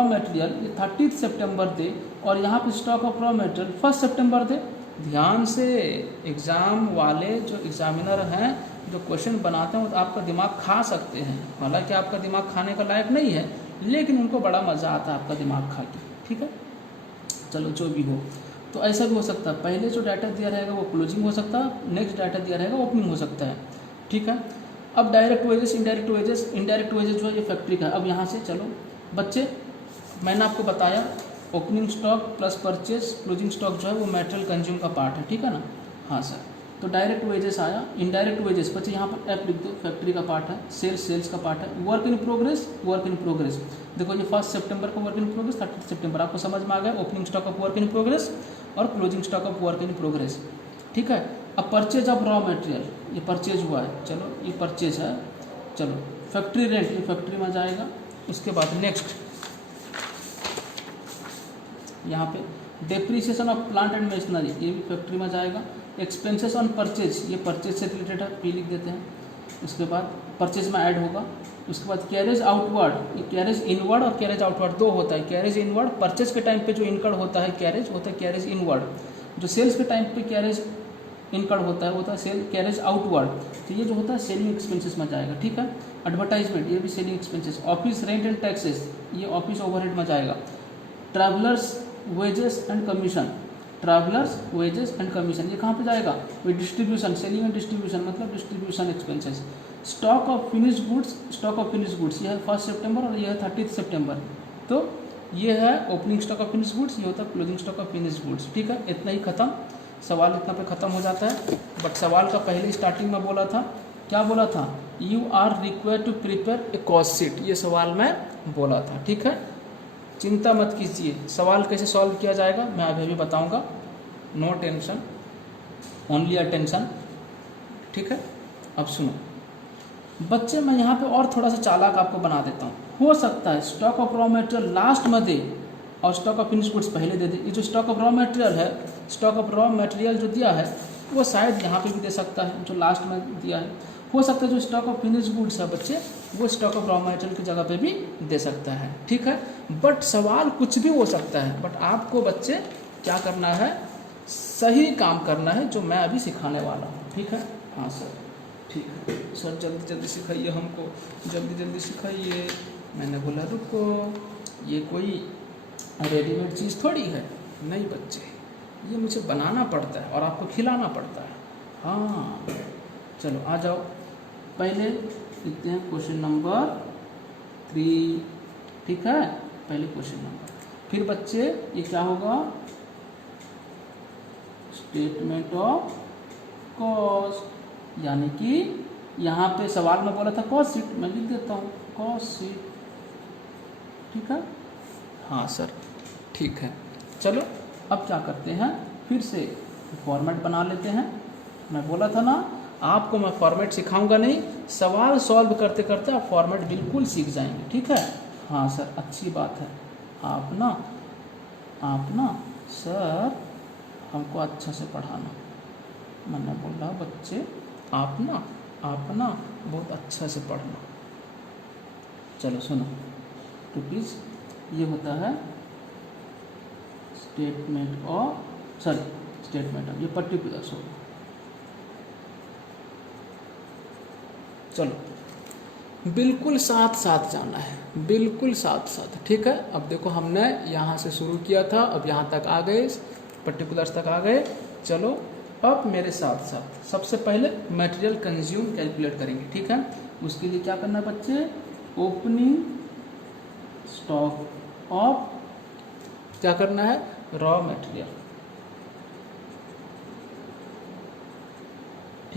मटेरियल ये 30 सितंबर दे और यहाँ पे स्टॉक ऑफ रॉ मटेरियल 1 सितंबर दे। ध्यान से, एग्ज़ाम वाले जो एग्जामिनर हैं जो क्वेश्चन बनाते हैं वो आपका दिमाग खा सकते हैं। हालांकि आपका दिमाग खाने का लायक नहीं है लेकिन उनको बड़ा मज़ा आता है आपका दिमाग खा के। ठीक है, चलो जो भी हो, तो ऐसा भी हो सकता है पहले जो डाटा दिया रहेगा वो क्लोजिंग हो सकता है, नेक्स्ट डाटा दिया रहेगा ओपनिंग हो सकता है। ठीक है। अब डायरेक्ट वेजेस, इनडायरेक्ट वेजेस जो है ये फैक्ट्री का है। अब यहाँ से चलो बच्चे, मैंने आपको बताया opening stock plus purchase, closing stock जो है वो मटेरियल कंज्यूम का पार्ट है। ठीक है ना? हाँ सर। तो डायरेक्ट वेजेस आया, इनडायरेक्ट वेजेस बच्चे यहाँ पर एफ लिख दो, फैक्ट्री का पार्ट है, सेल्स का पार्ट है, वर्क इन प्रोग्रेस। देखो ये 1 सितंबर का वर्क इन प्रोग्रेस, 30 सितंबर, आपको समझ में आ गया opening stock of work in progress और closing stock of work in progress. ठीक है। अब परचेज ऑफ रॉ मटेरियल, ये परचेज हुआ है, चलो ये परचेज है। चलो फैक्ट्री रेंट, ये फैक्ट्री में जाएगा। उसके बाद नेक्स्ट यहाँ पे depreciation of plant and machinery, ये भी फैक्ट्री में जाएगा। एक्सपेंसेस ऑन परचेज, ये परचेज से रिलेटेड है, पी लिख देते हैं। उसके बाद परचेज में ऐड होगा। उसके बाद कैरेज आउटवर्ड, ये कैरेज इनवर्ड और कैरेज आउटवर्ड दो होता है। कैरेज इनवर्ड परचेज के टाइम पे जो इनकर्ड होता है कैरेज होता है कैरेज इनवर्ड, जो सेल्स के टाइम पे कैरेज इनकर्ड होता है सेल कैरेज आउटवर्ड। तो ये जो होता है सेलिंग एक्सपेंसेस में जाएगा। ठीक है। एडवर्टाइजमेंट, ये भी selling expenses. Office rent and taxes, ये ऑफिस ओवरहेड में जाएगा। ट्रैवलर्स वेजेस एंड कमीशन, ये कहाँ पे जाएगा? वो डिस्ट्रीब्यूशन, सेलिंग एंड डिस्ट्रीब्यूशन मतलब distribution expenses. Stock of finished goods, ये है 1 सितंबर और ये है 30 सितंबर। तो ये है opening stock of finished goods, ये होता है closing stock of finished goods. ठीक है, इतना ही खत्म। सवाल इतना पे ख़त्म हो जाता है। बट सवाल का पहले स्टार्टिंग में बोला था, क्या बोला था? You are required to prepare a cost sheet, ये सवाल में बोला था। ठीक है, चिंता मत कीजिए, सवाल कैसे सॉल्व किया जाएगा मैं अभी बताऊंगा। No tension, only attention. ठीक है, अब सुनो बच्चे, मैं यहाँ पे और थोड़ा सा चालाक आपको बना देता हूँ। हो सकता है stock of raw material last में दे और स्टॉक ऑफ फिनिश्ड गुड्स पहले दे दे। ये जो स्टॉक ऑफ रॉ मटेरियल है, स्टॉक ऑफ रॉ मटेरियल जो दिया है वो शायद यहाँ पे भी दे सकता है जो लास्ट में दिया है। हो सकता है जो स्टॉक ऑफ फिनिश्ड गुड्स है बच्चे वो स्टॉक ऑफ रॉ मटेरियल की जगह पे भी दे सकता है। ठीक है, बट सवाल कुछ भी हो सकता है, बट आपको बच्चे क्या करना है? सही काम करना है जो मैं अभी सिखाने वाला हूँ। ठीक है? हाँ सर, ठीक है सर, जल्दी जल्दी सिखाइए हमको, जल्दी जल्दी सिखाइए। मैंने बोला रुको, ये कोई रेडीमेड चीज़ थोड़ी है। नहीं बच्चे, ये मुझे बनाना पड़ता है और आपको खिलाना पड़ता है। हाँ चलो आ जाओ, पहले लिखते हैं क्वेश्चन नंबर 3। ठीक है, पहले क्वेश्चन नंबर, फिर बच्चे ये क्या होगा? स्टेटमेंट ऑफ कॉस्ट, यानी कि यहाँ पे सवाल में बोला था कॉस्ट शीट, मैं लिख देता हूँ कॉस्ट शीट। ठीक है, हाँ सर ठीक है। चलो अब क्या करते हैं, फिर से फॉर्मेट बना लेते हैं। मैं बोला था ना आपको मैं फॉर्मेट सिखाऊंगा नहीं, सवाल सॉल्व करते करते आप फॉर्मेट बिल्कुल सीख जाएंगे। ठीक है? हाँ सर, अच्छी बात है। आप ना सर हमको अच्छा से पढ़ाना। मैंने बोला बच्चे आप ना बहुत अच्छा से पढ़ना। चलो सुनो तो प्लीज़, ये होता है स्टेटमेंट ऑफ ये पर्टिकुलर्स होगा। चलो बिल्कुल साथ साथ जाना है, बिल्कुल साथ साथ। ठीक है, अब देखो हमने यहाँ से शुरू किया था, अब यहाँ तक आ गए, पर्टिकुलर्स तक आ गए। चलो अब मेरे साथ साथ सबसे पहले मटेरियल कंज्यूम कैलकुलेट करेंगे। ठीक है, उसके लिए क्या करना है बच्चे? ओपनिंग स्टॉक ऑफ क्या करना है? Raw material.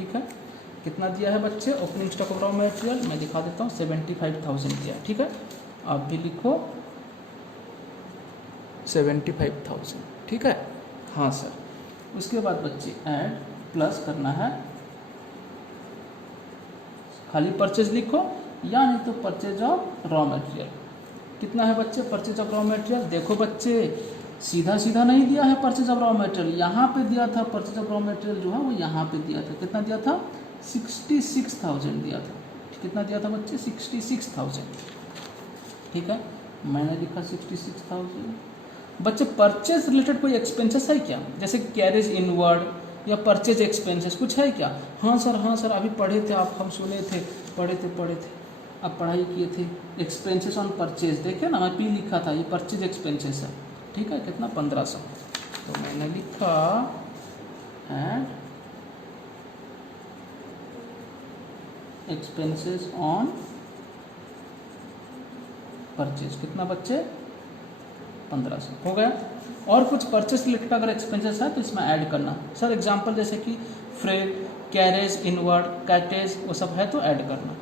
ठीक है। कितना दिया है बच्चे opening stock of raw material, मैं दिखा देता हूँ 75,000 दिया, ठीक है। आप भी लिखो 75,000, ठीक है। हाँ सर, उसके बाद बच्चे ऐड प्लस करना है, खाली परचेज लिखो या नहीं तो परचेज ऑफ रॉ मटेरियल। कितना है बच्चे परचेज ऑफ रॉ मटेरियल, देखो बच्चे सीधा सीधा नहीं दिया है परचेज ऑफ रॉ मटेरियल, यहाँ पे दिया था परचेज ऑफ रॉ मटेरियल जो है वो यहाँ पे दिया था। कितना दिया था 66,000 दिया था। कितना दिया था बच्चे 66,000, ठीक है। मैंने लिखा 66,000। बच्चे परचेज रिलेटेड कोई एक्सपेंसेस है क्या, जैसे कैरेज इनवर्ड या परचेज एक्सपेंसेस कुछ है क्या? हाँ सर अभी पढ़े थे आप, हम सुने थे, पढ़े थे आप पढ़ाई किए थे। एक्सपेंसेस ऑन परचेज देखे ना, मैं पी लिखा था, ये परचेज एक्सपेंसेस है, ठीक है। कितना 1500, तो मैंने लिखा एंड एक्सपेंसेस ऑन परचेज। कितना बच्चे 1500 हो गया। और कुछ परचेस रिलेटेड अगर एक्सपेंसेस है तो इसमें ऐड करना सर। एग्जांपल जैसे कि फ्रेट, कैरेज इनवर्ड, कैटेज वो सब है तो ऐड करना।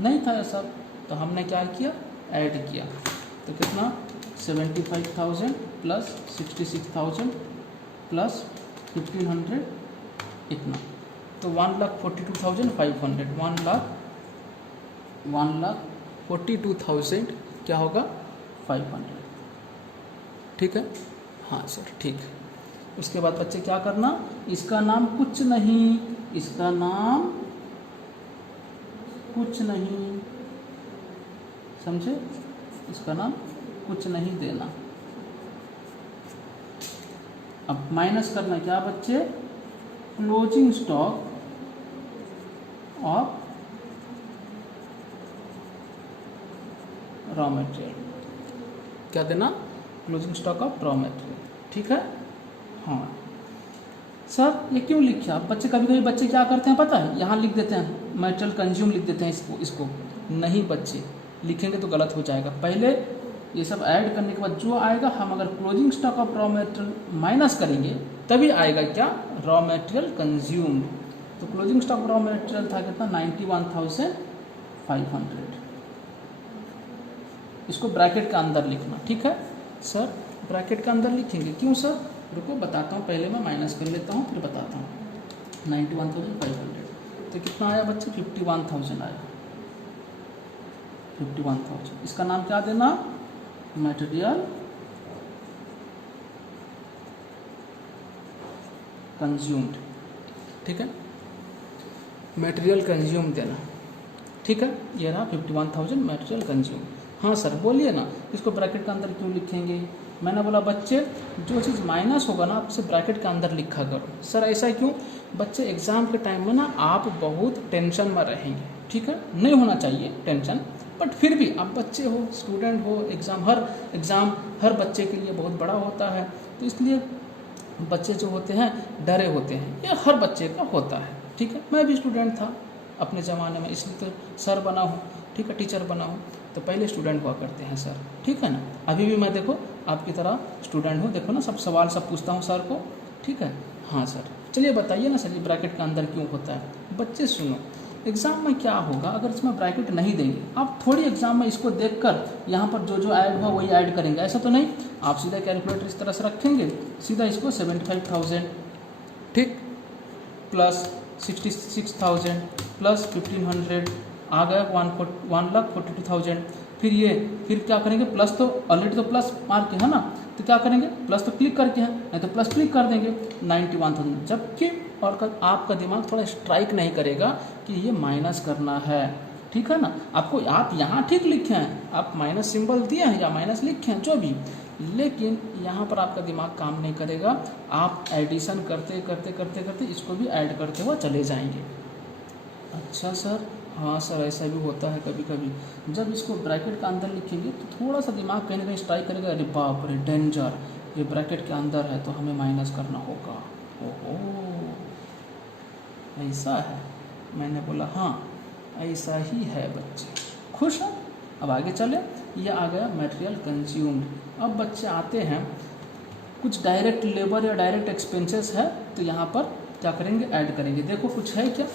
नहीं था ऐसा तो हमने क्या किया ऐड किया। तो कितना 75,000 प्लस 66,000 प्लस 1,500 इतना, तो 1,42,500 1,42,000 क्या होगा 500, ठीक है। हाँ सर ठीक है। उसके बाद बच्चे क्या करना, इसका नाम कुछ नहीं, इसका नाम कुछ नहीं, समझे, इसका नाम कुछ नहीं देना। अब माइनस करना क्या बच्चे, closing stock of raw material. क्या देना, closing stock of raw material, ठीक है। हाँ सर ये क्यों लिखा, अब बच्चे कभी कभी बच्चे क्या करते हैं पता है, यहाँ लिख देते हैं मटेरियल कंज्यूम लिख देते हैं इसको नहीं बच्चे लिखेंगे तो गलत हो जाएगा। पहले ये सब ऐड करने के बाद जो आएगा, हम अगर closing stock of raw material minus करेंगे तभी आएगा क्या रॉ मटेरियल कंज्यूम्ड। तो closing stock of raw material था कितना 91,500, इसको ब्रैकेट के अंदर लिखना, ठीक है सर। ब्रैकेट के अंदर लिखेंगे, क्यों सर, रुको बताता हूँ, पहले मैं माइनस कर लेता हूँ फिर बताता हूँ। 91,500 तो कितना आया बच्चे 51,000 आया, 51,000। इसका नाम क्या देना, मटेरियल कंज्यूम्ड, ठीक है, मटेरियल कंज्यूम देना, ठीक है। ये रहा 51,000 मटेरियल कंज्यूम। हाँ सर बोलिए ना, इसको ब्रैकेट के अंदर क्यों लिखेंगे। मैंने बोला बच्चे जो चीज़ माइनस होगा ना आप उसे ब्रैकेट के अंदर लिखा करो। सर ऐसा क्यों, बच्चे एग्ज़ाम के टाइम में ना आप बहुत टेंशन में रहेंगे, ठीक है, नहीं होना चाहिए टेंशन, बट फिर भी आप बच्चे हो, स्टूडेंट हो, एग्ज़ाम हर बच्चे के लिए बहुत बड़ा होता है, तो इसलिए बच्चे जो होते हैं डरे होते हैं, ये हर बच्चे का होता है, ठीक है। मैं भी स्टूडेंट था अपने ज़माने में, इसलिए तो सर बना हूँ, ठीक है, टीचर बना हूँ, तो पहले स्टूडेंट हुआ करते हैं सर, ठीक है ना। अभी भी मैं देखो आपकी तरह स्टूडेंट हूँ, देखो ना सब सवाल सब पूछता हूँ सर को, ठीक है। हाँ सर चलिए बताइए ना सर ये ब्रैकेट के अंदर क्यों होता है। बच्चे सुनो, एग्ज़ाम में क्या होगा अगर इसमें ब्रैकेट नहीं देंगे, आप थोड़ी एग्जाम में इसको देखकर यहाँ पर जो जो ऐड हुआ वही ऐड करेंगे, ऐसा तो नहीं। आप सीधा कैलकुलेटर इस तरह से रखेंगे, सीधा इसको 75,000 ठीक प्लस 66,000 प्लस 1,500 आ गया 1,42,000। फिर क्या करेंगे, प्लस तो ऑलरेडी तो प्लस मार्क है ना, तो क्या करेंगे प्लस तो क्लिक करके है, नहीं तो प्लस क्लिक कर देंगे 91,000। जबकि और आपका दिमाग थोड़ा स्ट्राइक नहीं करेगा कि ये माइनस करना है, ठीक है ना। आपको आप यहाँ ठीक लिखे हैं, आप माइनस सिंबल दिए हैं या माइनस लिखे हैं जो भी, लेकिन यहाँ पर आपका दिमाग काम नहीं करेगा। आप एडिशन करते करते करते करते इसको भी ऐड करते हुए चले जाएंगे। अच्छा सर, हाँ सर ऐसा भी होता है कभी कभी, जब इसको ब्रैकेट के अंदर लिखेंगे तो थोड़ा सा दिमाग कहीं ना कहीं स्ट्राइक करेगा, अरे बाप रे डेंजर, ये ब्रैकेट के अंदर है तो हमें माइनस करना होगा। ओहो ऐसा है, मैंने बोला हाँ ऐसा ही है बच्चे, खुश हैं। अब आगे चले, ये आ गया मटेरियल कंज्यूम्ड। अब बच्चे आते हैं कुछ डायरेक्ट लेबर या डायरेक्ट एक्सपेंसेस है, तो यहाँ पर क्या करेंगे, ऐड करेंगे। देखो कुछ है क्या,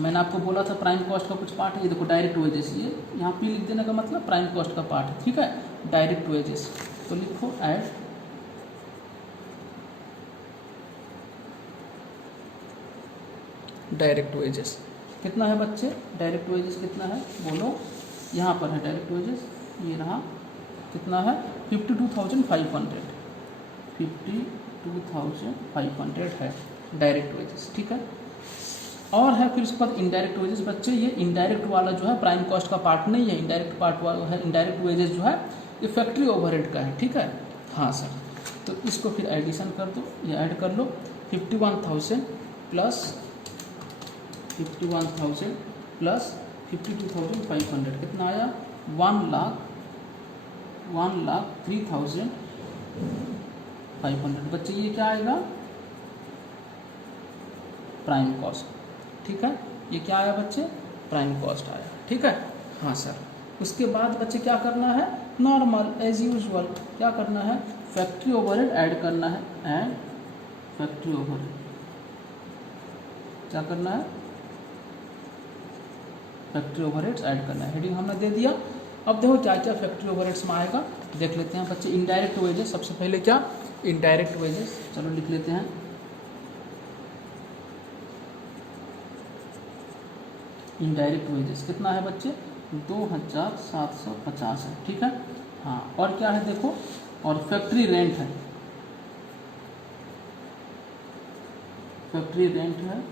मैंने आपको बोला था प्राइम कॉस्ट का कुछ पार्ट है, ये देखो डायरेक्ट वेजेस, ये यहाँ पे लिख देने का मतलब प्राइम कॉस्ट का पार्ट है, ठीक है, डायरेक्ट वेजेस। तो लिखो ऐड डायरेक्ट वेजेस। कितना है बच्चे, डायरेक्ट वेजेस कितना है बोलो, यहाँ पर है डायरेक्ट वेजेस, ये रहा, कितना है 52,500, 52,500 है डायरेक्ट वेजेस, ठीक है। और है फिर उसके बाद इनडायरेक्ट वेजेस। बच्चे ये इनडायरेक्ट वाला जो है प्राइम कॉस्ट का पार्ट नहीं है, इनडायरेक्ट पार्ट वाला है, इनडायरेक्ट वेजेस जो है ये फैक्ट्री ओवरहेड का है, ठीक है। हाँ सर, तो इसको फिर एडिशन कर दो, ये ऐड कर लो, 51,000 प्लस 52,500 कितना आया, 1,03,500। बच्चे ये क्या आएगा, प्राइम कॉस्ट, ठीक है, ये क्या आया बच्चे, प्राइम कॉस्ट आया, ठीक है। हाँ सर, उसके बाद बच्चे क्या करना है, नॉर्मल एज यूजुअल क्या करना है, फैक्ट्री ओवरहेड ऐड करना है, एंड फैक्ट्री ओवरहेड क्या करना है, फैक्ट्री ओवरहेड्स ऐड करना है। हेडिंग हमने दे दिया। अब देखो क्या क्या फैक्ट्री ओवरहेड्स में आएगा, देख लेते हैं बच्चे। इनडायरेक्ट वेजेस, सबसे पहले क्या, इनडायरेक्ट वेजेस, चलो लिख लेते हैं। इनडायरेक्ट वेजेस कितना है बच्चे, 2,750 है, ठीक है। हाँ, और क्या है देखो, और फैक्ट्री रेंट है, फैक्ट्री रेंट है,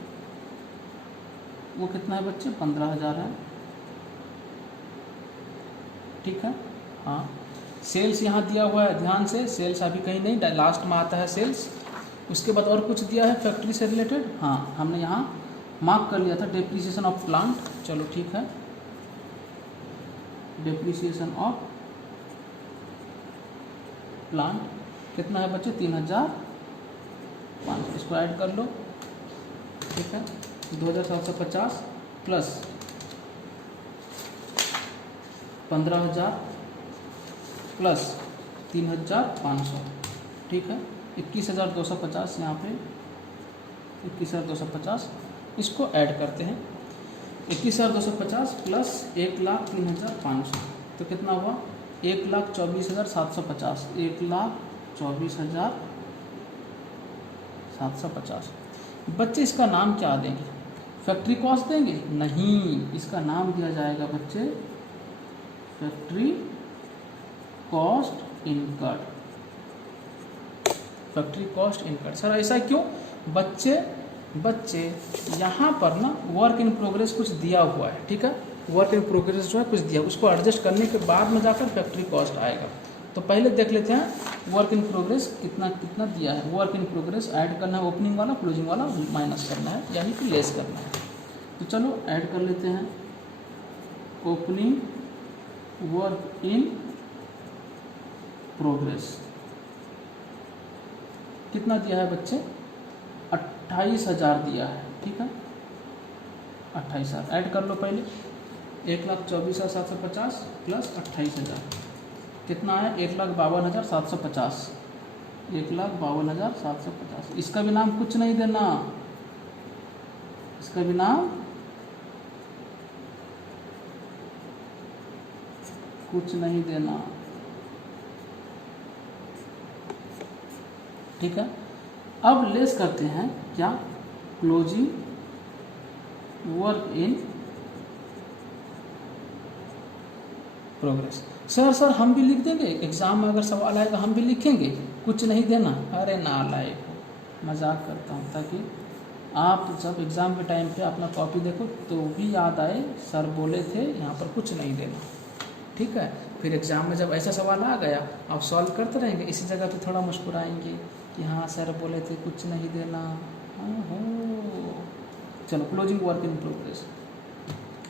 वो कितना है बच्चे, 15,000 है, ठीक है। हाँ, सेल्स यहाँ दिया हुआ है, ध्यान से, सेल्स अभी कहीं नहीं, लास्ट में आता है सेल्स। उसके बाद और कुछ दिया है फैक्ट्री से रिलेटेड, हाँ हमने यहाँ मार्क कर लिया था, डेप्रिसिएशन ऑफ प्लांट, चलो ठीक है, डेप्रिसिएशन ऑफ प्लांट कितना है बच्चे, 3,500, इसको ऐड कर लो, ठीक है, 2,750 प्लस 15,000 प्लस 3,500, ठीक है, 21,250 यहाँ पे, 21,250 इसको ऐड करते हैं। 21,250 प्लस 1,03,500 तो कितना हुआ, 1,24,750, 1,24,750। बच्चे इसका नाम क्या देंगे, फैक्ट्री कॉस्ट देंगे, नहीं, इसका नाम दिया जाएगा बच्चे factory cost incurred, factory cost incurred. Sir ऐसा क्यों बच्चे, बच्चे यहाँ पर ना वर्क इन प्रोग्रेस कुछ दिया हुआ है, ठीक है, वर्क इन प्रोग्रेस जो है कुछ दिया, उसको एडजस्ट करने के बाद में जाकर फैक्ट्री कॉस्ट आएगा। तो पहले देख लेते हैं वर्क इन प्रोग्रेस कितना कितना दिया है। वर्क इन प्रोग्रेस ऐड करना है, ओपनिंग वाला क्लोजिंग वाला माइनस करना है, यानी कि लेस करना है। तो चलो ऐड कर लेते हैं, ओपनिंग वर्क इन प्रोग्रेस कितना दिया है बच्चे, 28,000 दिया है, ठीक है, 28,000 ऐड कर लो पहले, 1,24,750 प्लस 28,000 कितना है, 1,52,750, 1,52,750। इसका भी नाम कुछ नहीं देना, इसका भी नाम कुछ नहीं देना, ठीक है। अब लेस करते हैं क्या, closing work in progress. Sir हम भी लिख देंगे, एग्जाम में अगर सवाल आएगा हम भी लिखेंगे, कुछ नहीं देना, अरे नालायक हो, मजाक करता हूँ, ताकि आप जब एग्ज़ाम के टाइम पे अपना कॉपी देखो तो भी याद आए सर बोले थे यहाँ पर कुछ नहीं देना, ठीक है। फिर एग्ज़ाम में जब ऐसा सवाल आ गया आप सॉल्व करते रहेंगे, इसी जगह पे थोड़ा मुस्कुराएंगे कि हाँ सर बोले थे कुछ नहीं देना, हाँ हो। चलो क्लोजिंग वर्क इन प्रोग्रेस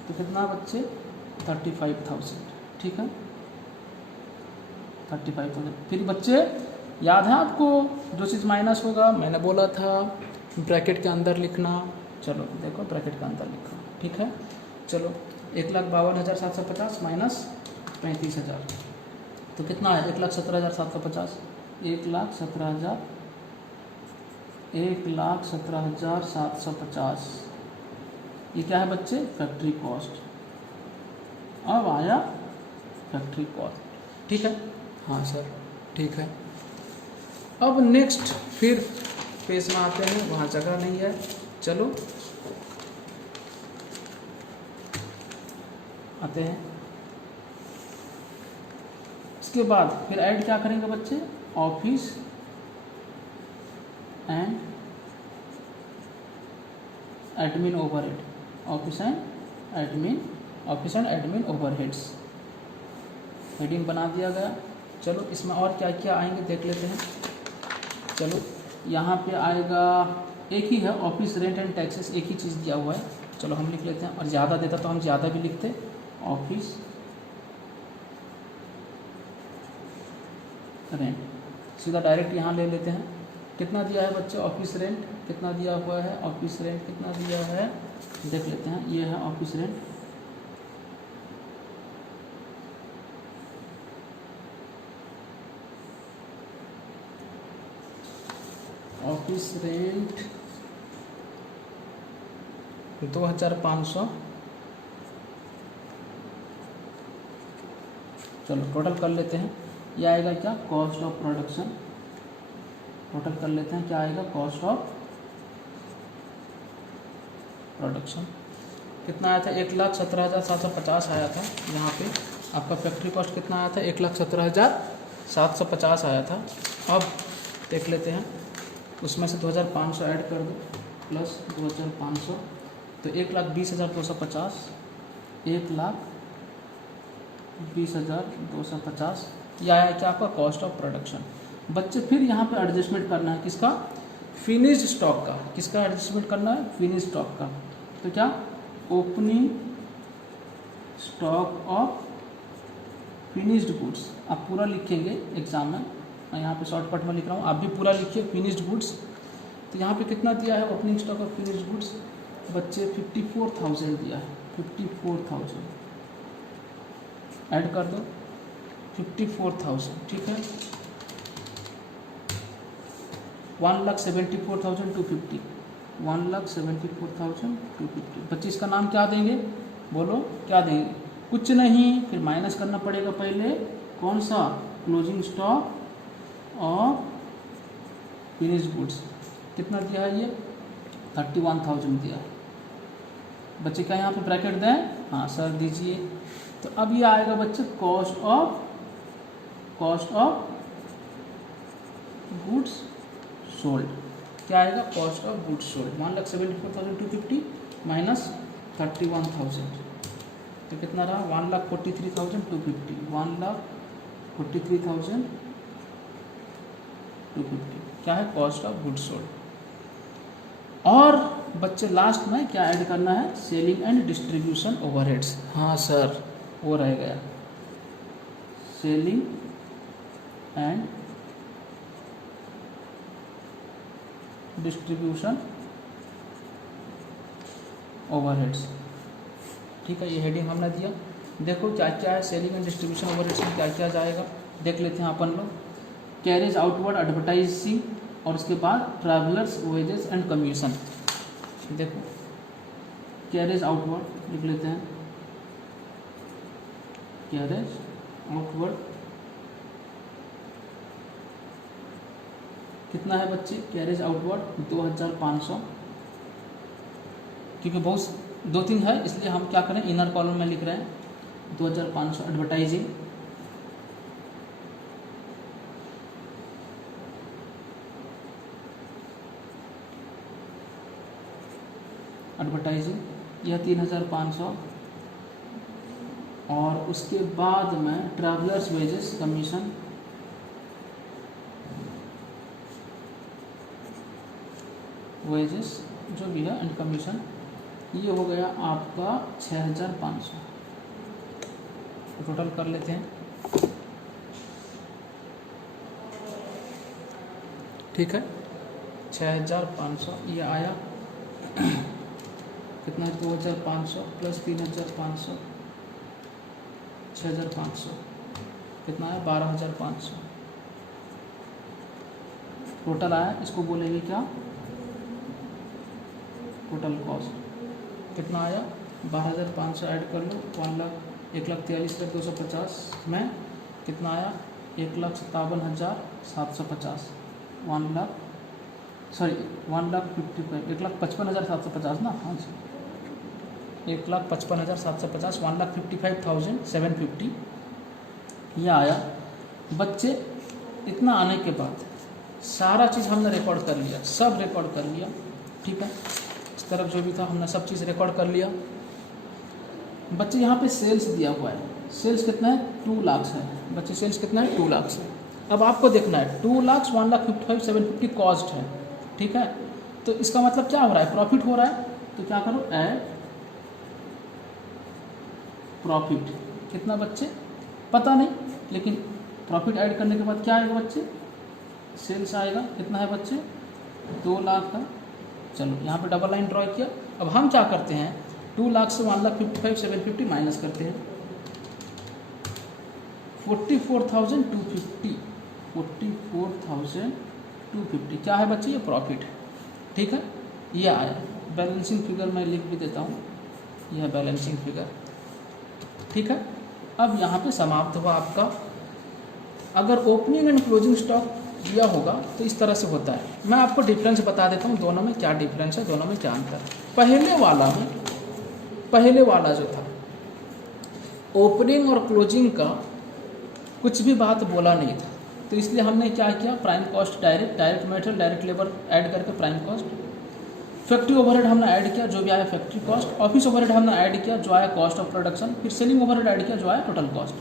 तो कितना बच्चे, 35,000, ठीक है, 35,000। फिर बच्चे याद है आपको जो चीज़ माइनस होगा, मैंने बोला था ब्रैकेट के अंदर लिखना, चलो देखो ब्रैकेट के अंदर लिखो, ठीक है। चलो 1,52,750 माइनस 35,000 तो कितना है, 1,17,750, 1,17,750 1,17,750। ये क्या है बच्चे? Factory cost. अब आया फैक्ट्री कॉस्ट, ठीक है। हाँ सर ठीक है। अब नेक्स्ट फिर पेज में आते हैं, वहाँ जगह नहीं है, चलो आते हैं। इसके बाद फिर ऐड क्या करेंगे बच्चे? Office and admin overhead, office and admin overheads heading बना दिया गया। चलो इसमें और क्या क्या आएंगे देख लेते हैं। चलो यहाँ पे आएगा, एक ही है, ऑफिस रेंट एंड टैक्सेस, एक ही चीज़ दिया हुआ है। चलो हम लिख लेते हैं, और ज़्यादा देता तो हम ज़्यादा भी लिखते। ऑफिस रेंट, सीधा डायरेक्ट यहाँ ले लेते हैं। कितना दिया है बच्चे? ऑफिस रेंट कितना दिया हुआ है? ऑफिस रेंट कितना दिया है देख लेते हैं। ये है ऑफिस रेंट, ऑफिस रेंट 2,500। चलो टोटल कर लेते हैं। ये आएगा क्या? Cost of production. टोटल कर लेते हैं, क्या आएगा? कॉस्ट ऑफ प्रोडक्शन कितना आया था? 1,17,750 आया था। यहाँ पे आपका फैक्ट्री कॉस्ट कितना आया था? 1,17,750 आया था। अब देख लेते हैं, उसमें से 2,500 ऐड कर दो, प्लस 2,500 तो 1,20,250, 1,20,250। यह आया क्या आपका? Cost of production. बच्चे फिर यहाँ पे एडजस्टमेंट करना है, किसका? फिनिश्ड स्टॉक का। किसका एडजस्टमेंट करना है? फिनिश्ड स्टॉक का। तो क्या? Opening stock of finished goods. आप पूरा लिखेंगे एग्जाम में, मैं यहाँ पे शॉर्टकट में लिख रहा हूँ, आप भी पूरा लिखिए। फिनिश्ड गुड्स, तो यहाँ पे कितना दिया है? Opening stock of finished goods बच्चे 54,000 दिया है। 54,000 ऐड कर दो, 54,000, ठीक है। 1,74,250, 1,74,250। 25 का नाम क्या देंगे? बोलो क्या देंगे? कुछ नहीं, फिर माइनस करना पड़ेगा पहले। कौन सा? Closing stock of finished goods. कितना दिया है ये? 31,000 दिया है। बच्चे क्या यहाँ पे ब्रैकेट दें? हाँ सर दीजिए। तो अब ये आएगा बच्चे कॉस्ट ऑफ गुड्स सोल्ड। क्या आएगा? Cost of goods sold 1,74,250 minus 31,000, तो कितना रहा? 1,43,250, 1,43,250 क्या है? Cost of goods sold. और बच्चे लास्ट में क्या ऐड करना है? Selling and distribution overheads. हाँ सर वो रह गया, सेलिंग एंड डिस्ट्रीब्यूशन ओवरहेड्स, ठीक है। ये हेडिंग हमने दिया। देखो क्या क्या है सेलिंग एंड डिस्ट्रीब्यूशन ओवरहेड्स में, क्या क्या जाएगा देख लेते हैं अपन लोग। कैरेज आउटवर्ड एडवर्टाइजिंग, और उसके बाद ट्रैवलर्स वेजेस एंड कमीशन। देखो कैरेज आउटवर्ड लिख लेते हैं, कैरेज आउटवर्ड कितना है बच्चे? कैरेज आउटवर्ड 2,500, क्योंकि बहुत 2-3 है इसलिए हम क्या करें, इनर कॉलम में लिख रहे हैं 2,500। एडवर्टाइजिंग यह 3,500, और उसके बाद में ट्रैवलर्स वेजेस कमीशन वेजेस जो भी है एंड कमीशन, ये हो गया आपका 6,500। टोटल कर लेते हैं, ठीक है। 6,500 ये आया कितना? 2,500 प्लस 3,500, 6,500 कितना है? 12,500 टोटल आया। इसको बोलेंगे क्या? टोटल कॉस्ट कितना आया 12,500 ऐड कर लो 1,43,250 में कितना आया 1,57,750 1,55,750 ना। हाँ जी 1,55,750 1,55,750 ये आया। बच्चे इतना आने के बाद सारा चीज़ हमने रिकॉर्ड कर लिया, सब रिकॉर्ड कर लिया, ठीक है। इस तरफ जो भी था हमने सब चीज़ रिकॉर्ड कर लिया। बच्चे यहाँ पे सेल्स दिया हुआ है, सेल्स कितना है 2 लाख है बच्चे, सेल्स कितना है 2 लाख है। अब आपको देखना है 2 लाख 1,55,750 कॉस्ट है, ठीक है। तो इसका मतलब क्या हो रहा है, प्रॉफिट हो रहा है। तो क्या करो ऐड प्रॉफिट, कितना बच्चे पता नहीं, लेकिन प्रॉफिट ऐड करने के बाद क्या आएगा बच्चे, सेल्स आएगा। कितना है बच्चे 2 लाख है। चलो यहाँ पे डबल लाइन ड्रॉ किया। अब हम क्या करते हैं 2 लाख से 1,55,750 माइनस करते हैं 44,250 44,250 क्या है बच्चे, ये प्रॉफिट है, ठीक है। ये आया बैलेंसिंग फिगर, मैं लिख भी देता हूँ, यह बैलेंसिंग फिगर, ठीक है। अब यहाँ पे समाप्त हुआ आपका। अगर ओपनिंग एंड क्लोजिंग स्टॉक दिया होगा तो इस तरह से होता है। मैं आपको डिफरेंस बता देता हूँ, दोनों में क्या डिफरेंस है, दोनों में क्या अंतर है। पहले वाला जो था ओपनिंग और क्लोजिंग का कुछ भी बात बोला नहीं था, तो इसलिए हमने क्या किया, prime cost direct material direct labour add करके प्राइम कॉस्ट, फैक्ट्री ओवरहेड हमने ऐड किया जो भी आया फैक्ट्री कॉस्ट, ऑफिस ओवरहेड हमने ऐड किया जो आया कॉस्ट ऑफ प्रोडक्शन, फिर सेलिंग ओवरहेड ऐड किया जो आया टोटल कॉस्ट।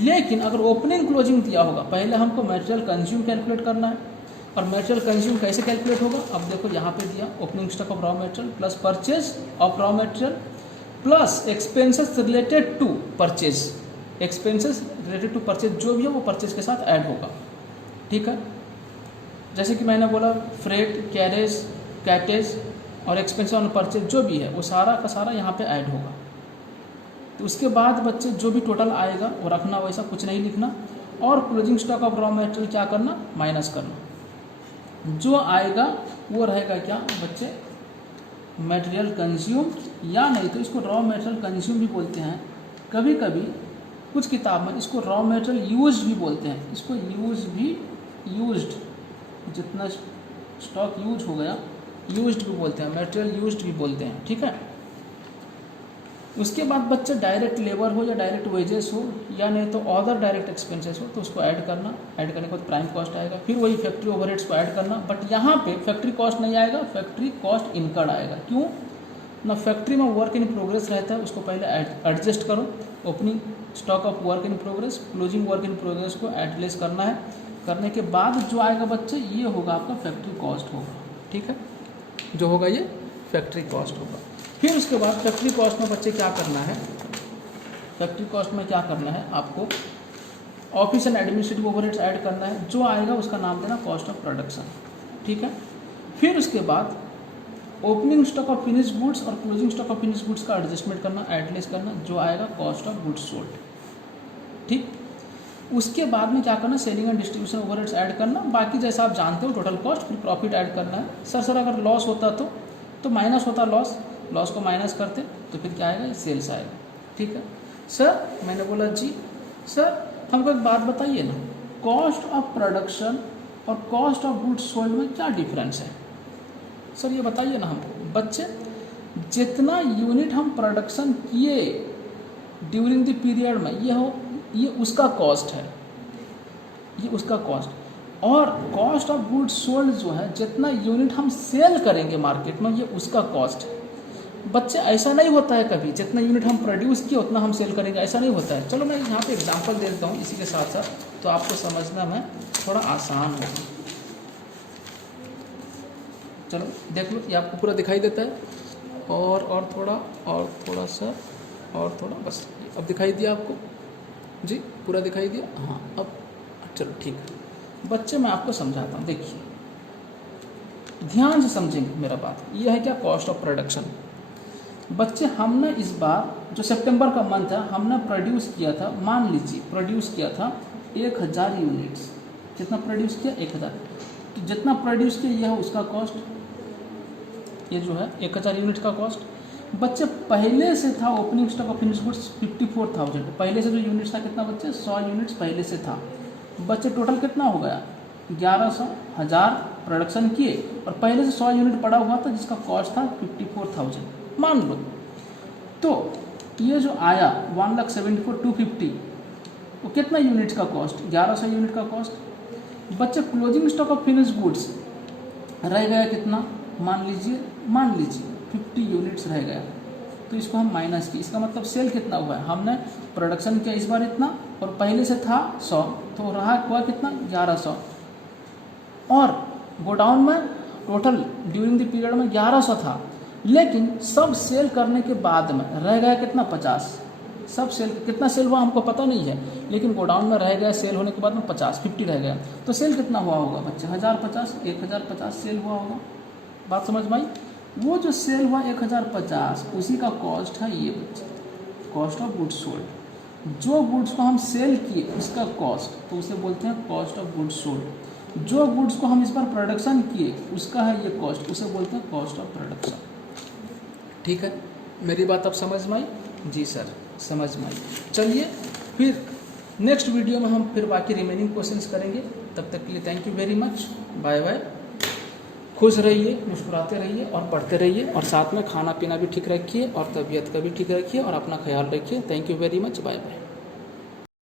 लेकिन अगर ओपनिंग क्लोजिंग दिया होगा, पहले हमको मटेरियल कंज्यूम कैलकुलेट करना है। और मटेरियल कंज्यूम कैसे कैलकुलेट होगा, अब देखो यहाँ पे दिया opening stock of raw material plus purchase of raw material plus expenses related to purchase, expenses related to purchase जो भी है वो परचेज के साथ ऐड होगा, ठीक है। जैसे कि मैंने बोला फ्रेट, कैरेज, कैटेज और एक्सपेंसेस ऑन परचेज जो भी है वो सारा का सारा यहाँ पे ऐड होगा। तो उसके बाद बच्चे जो भी टोटल आएगा वो रखना, वैसा कुछ नहीं लिखना। और closing stock of raw material क्या करना, माइनस करना। जो आएगा वो रहेगा क्या बच्चे, मटेरियल कंज्यूम, या नहीं तो इसको रॉ मटेरियल कंज्यूम भी बोलते हैं। कभी कभी कुछ किताब में इसको रॉ मटेरियल यूज भी बोलते हैं, इसको यूज्ड जितना स्टॉक यूज हो गया यूज्ड भी बोलते हैं, मटेरियल यूज्ड भी बोलते हैं, ठीक है। उसके बाद बच्चे डायरेक्ट लेबर हो या डायरेक्ट वेजेस हो या नहीं तो अदर डायरेक्ट एक्सपेंसेस हो तो उसको ऐड करना, ऐड करने के बाद प्राइम कॉस्ट आएगा। फिर वही फैक्ट्री ओवरहेड्स को ऐड करना, बट यहाँ पे फैक्ट्री कॉस्ट नहीं आएगा, फैक्ट्री कॉस्ट इनकर्ड आएगा। क्यों ना, फैक्ट्री में वर्क इन प्रोग्रेस रहता है, उसको पहले एडजस्ट करो। Opening stock of work in progress, closing work in progress को एडलेस करना है। करने के बाद जो आएगा बच्चे ये होगा आपका फैक्ट्री कॉस्ट होगा, ठीक है। जो होगा ये फैक्ट्री कॉस्ट होगा। फिर उसके बाद फैक्ट्री कॉस्ट में बच्चे क्या करना है, फैक्ट्री कॉस्ट में क्या करना है आपको, office and administrative overheads add करना है। जो आएगा उसका नाम देना कॉस्ट ऑफ प्रोडक्शन, ठीक है। फिर उसके बाद opening stock of finish goods और closing stock of finish goods का एडजस्टमेंट करना, एडलेस करना, जो आएगा कॉस्ट ऑफ गुड्स सोल्ड, ठीक। उसके बाद में क्या करना, selling and distribution overheads add करना, बाकी जैसा आप जानते हो टोटल कॉस्ट, फिर प्रॉफिट ऐड करना है। सर अगर लॉस होता तो माइनस होता, लॉस को माइनस करते तो फिर क्या आएगा, सेल्स आएगा, ठीक है। सर मैंने बोला जी सर हमको एक बात बताइए ना, कॉस्ट ऑफ प्रोडक्शन और कॉस्ट ऑफ गुड्स सोल्ड में क्या डिफरेंस है। सर ये बताइए ना हमको। बच्चे जितना यूनिट हम प्रोडक्शन किए ड्यूरिंग द पीरियड में ये उसका कॉस्ट है, ये उसका कॉस्ट। और कॉस्ट ऑफ गुड्स सोल्ड जो है जितना यूनिट हम सेल करेंगे मार्केट में ये उसका कॉस्ट है। बच्चे ऐसा नहीं होता है कभी जितना यूनिट हम प्रोड्यूस किए उतना हम सेल करेंगे, ऐसा नहीं होता है। चलो मैं यहाँ पे एग्जांपल दे देता हूँ इसी के साथ साथ, तो आपको समझना में थोड़ा आसान होगा। चलो देख लो, ये आपको पूरा दिखाई देता है, और थोड़ा सा और थोड़ा, बस अब दिखाई दिया आपको जी, पूरा दिखाई दिया। हाँ अब चलो ठीक है बच्चे, मैं आपको समझाता हूँ। देखिए ध्यान से समझेंगे मेरा बात। ये है क्या, कॉस्ट ऑफ प्रोडक्शन। बच्चे हमने इस बार जो सितंबर का मंथ है हमने प्रोड्यूस किया था, मान लीजिए प्रोड्यूस किया था 1000 यूनिट्स। कितना प्रोड्यूस किया, 1000। तो जितना प्रोड्यूस किया यह है उसका कॉस्ट, ये जो है 1000 यूनिट का कॉस्ट। बच्चे पहले से था opening stock of finish goods 54,000, पहले से जो यूनिट्स था कितना बच्चे 100 यूनिट्स पहले से था। बच्चे टोटल कितना हो गया 1100, 1000 प्रोडक्शन किए और पहले से 100 यूनिट पड़ा हुआ था जिसका कॉस्ट था 54,000 मान लो। तो ये जो आया 1,74,250 वो कितना यूनिट्स का कॉस्ट 1100 यूनिट का कॉस्ट। बच्चे closing stock of finish goods रह गया कितना मान लीजिए 50 यूनिट्स रह गया, तो इसको हम माइनस की, इसका मतलब सेल कितना हुआ है, हमने प्रोडक्शन किया इस बार इतना और पहले से था 100 तो रहा हुआ कितना 1100 और गोडाउन में टोटल ड्यूरिंग द पीरियड में 1100 था, लेकिन सब सेल करने के बाद में रह गया कितना 50। सब सेल कितना सेल हुआ हमको पता नहीं है, लेकिन गोडाउन में रह गया सेल होने के बाद में 50 रह गया, तो सेल कितना हुआ होगा बच्चे 1050 सेल हुआ होगा। बात समझ में आई। वो जो सेल हुआ 1050 उसी का कॉस्ट है ये बच्चे कॉस्ट ऑफ गुड्स सोल्ड। जो गुड्स को हम सेल किए उसका कॉस्ट तो उसे बोलते हैं कॉस्ट ऑफ गुड्स सोल्ड। जो गुड्स को हम इस बार प्रोडक्शन किए उसका है ये कॉस्ट, उसे बोलते हैं कॉस्ट ऑफ प्रोडक्शन। ठीक है, मेरी बात अब समझ में आई? जी सर समझ में आई। चलिए फिर नेक्स्ट वीडियो में हम फिर बाकी रिमेनिंग क्वेश्चंस करेंगे। तब तक के लिए thank you very much, bye bye. खुश रहिए, मुस्कुराते रहिए और पढ़ते रहिए और साथ में खाना पीना भी ठीक रखिए और तबीयत का भी ठीक रखिए और अपना ख्याल रखिए। Thank you very much, bye bye.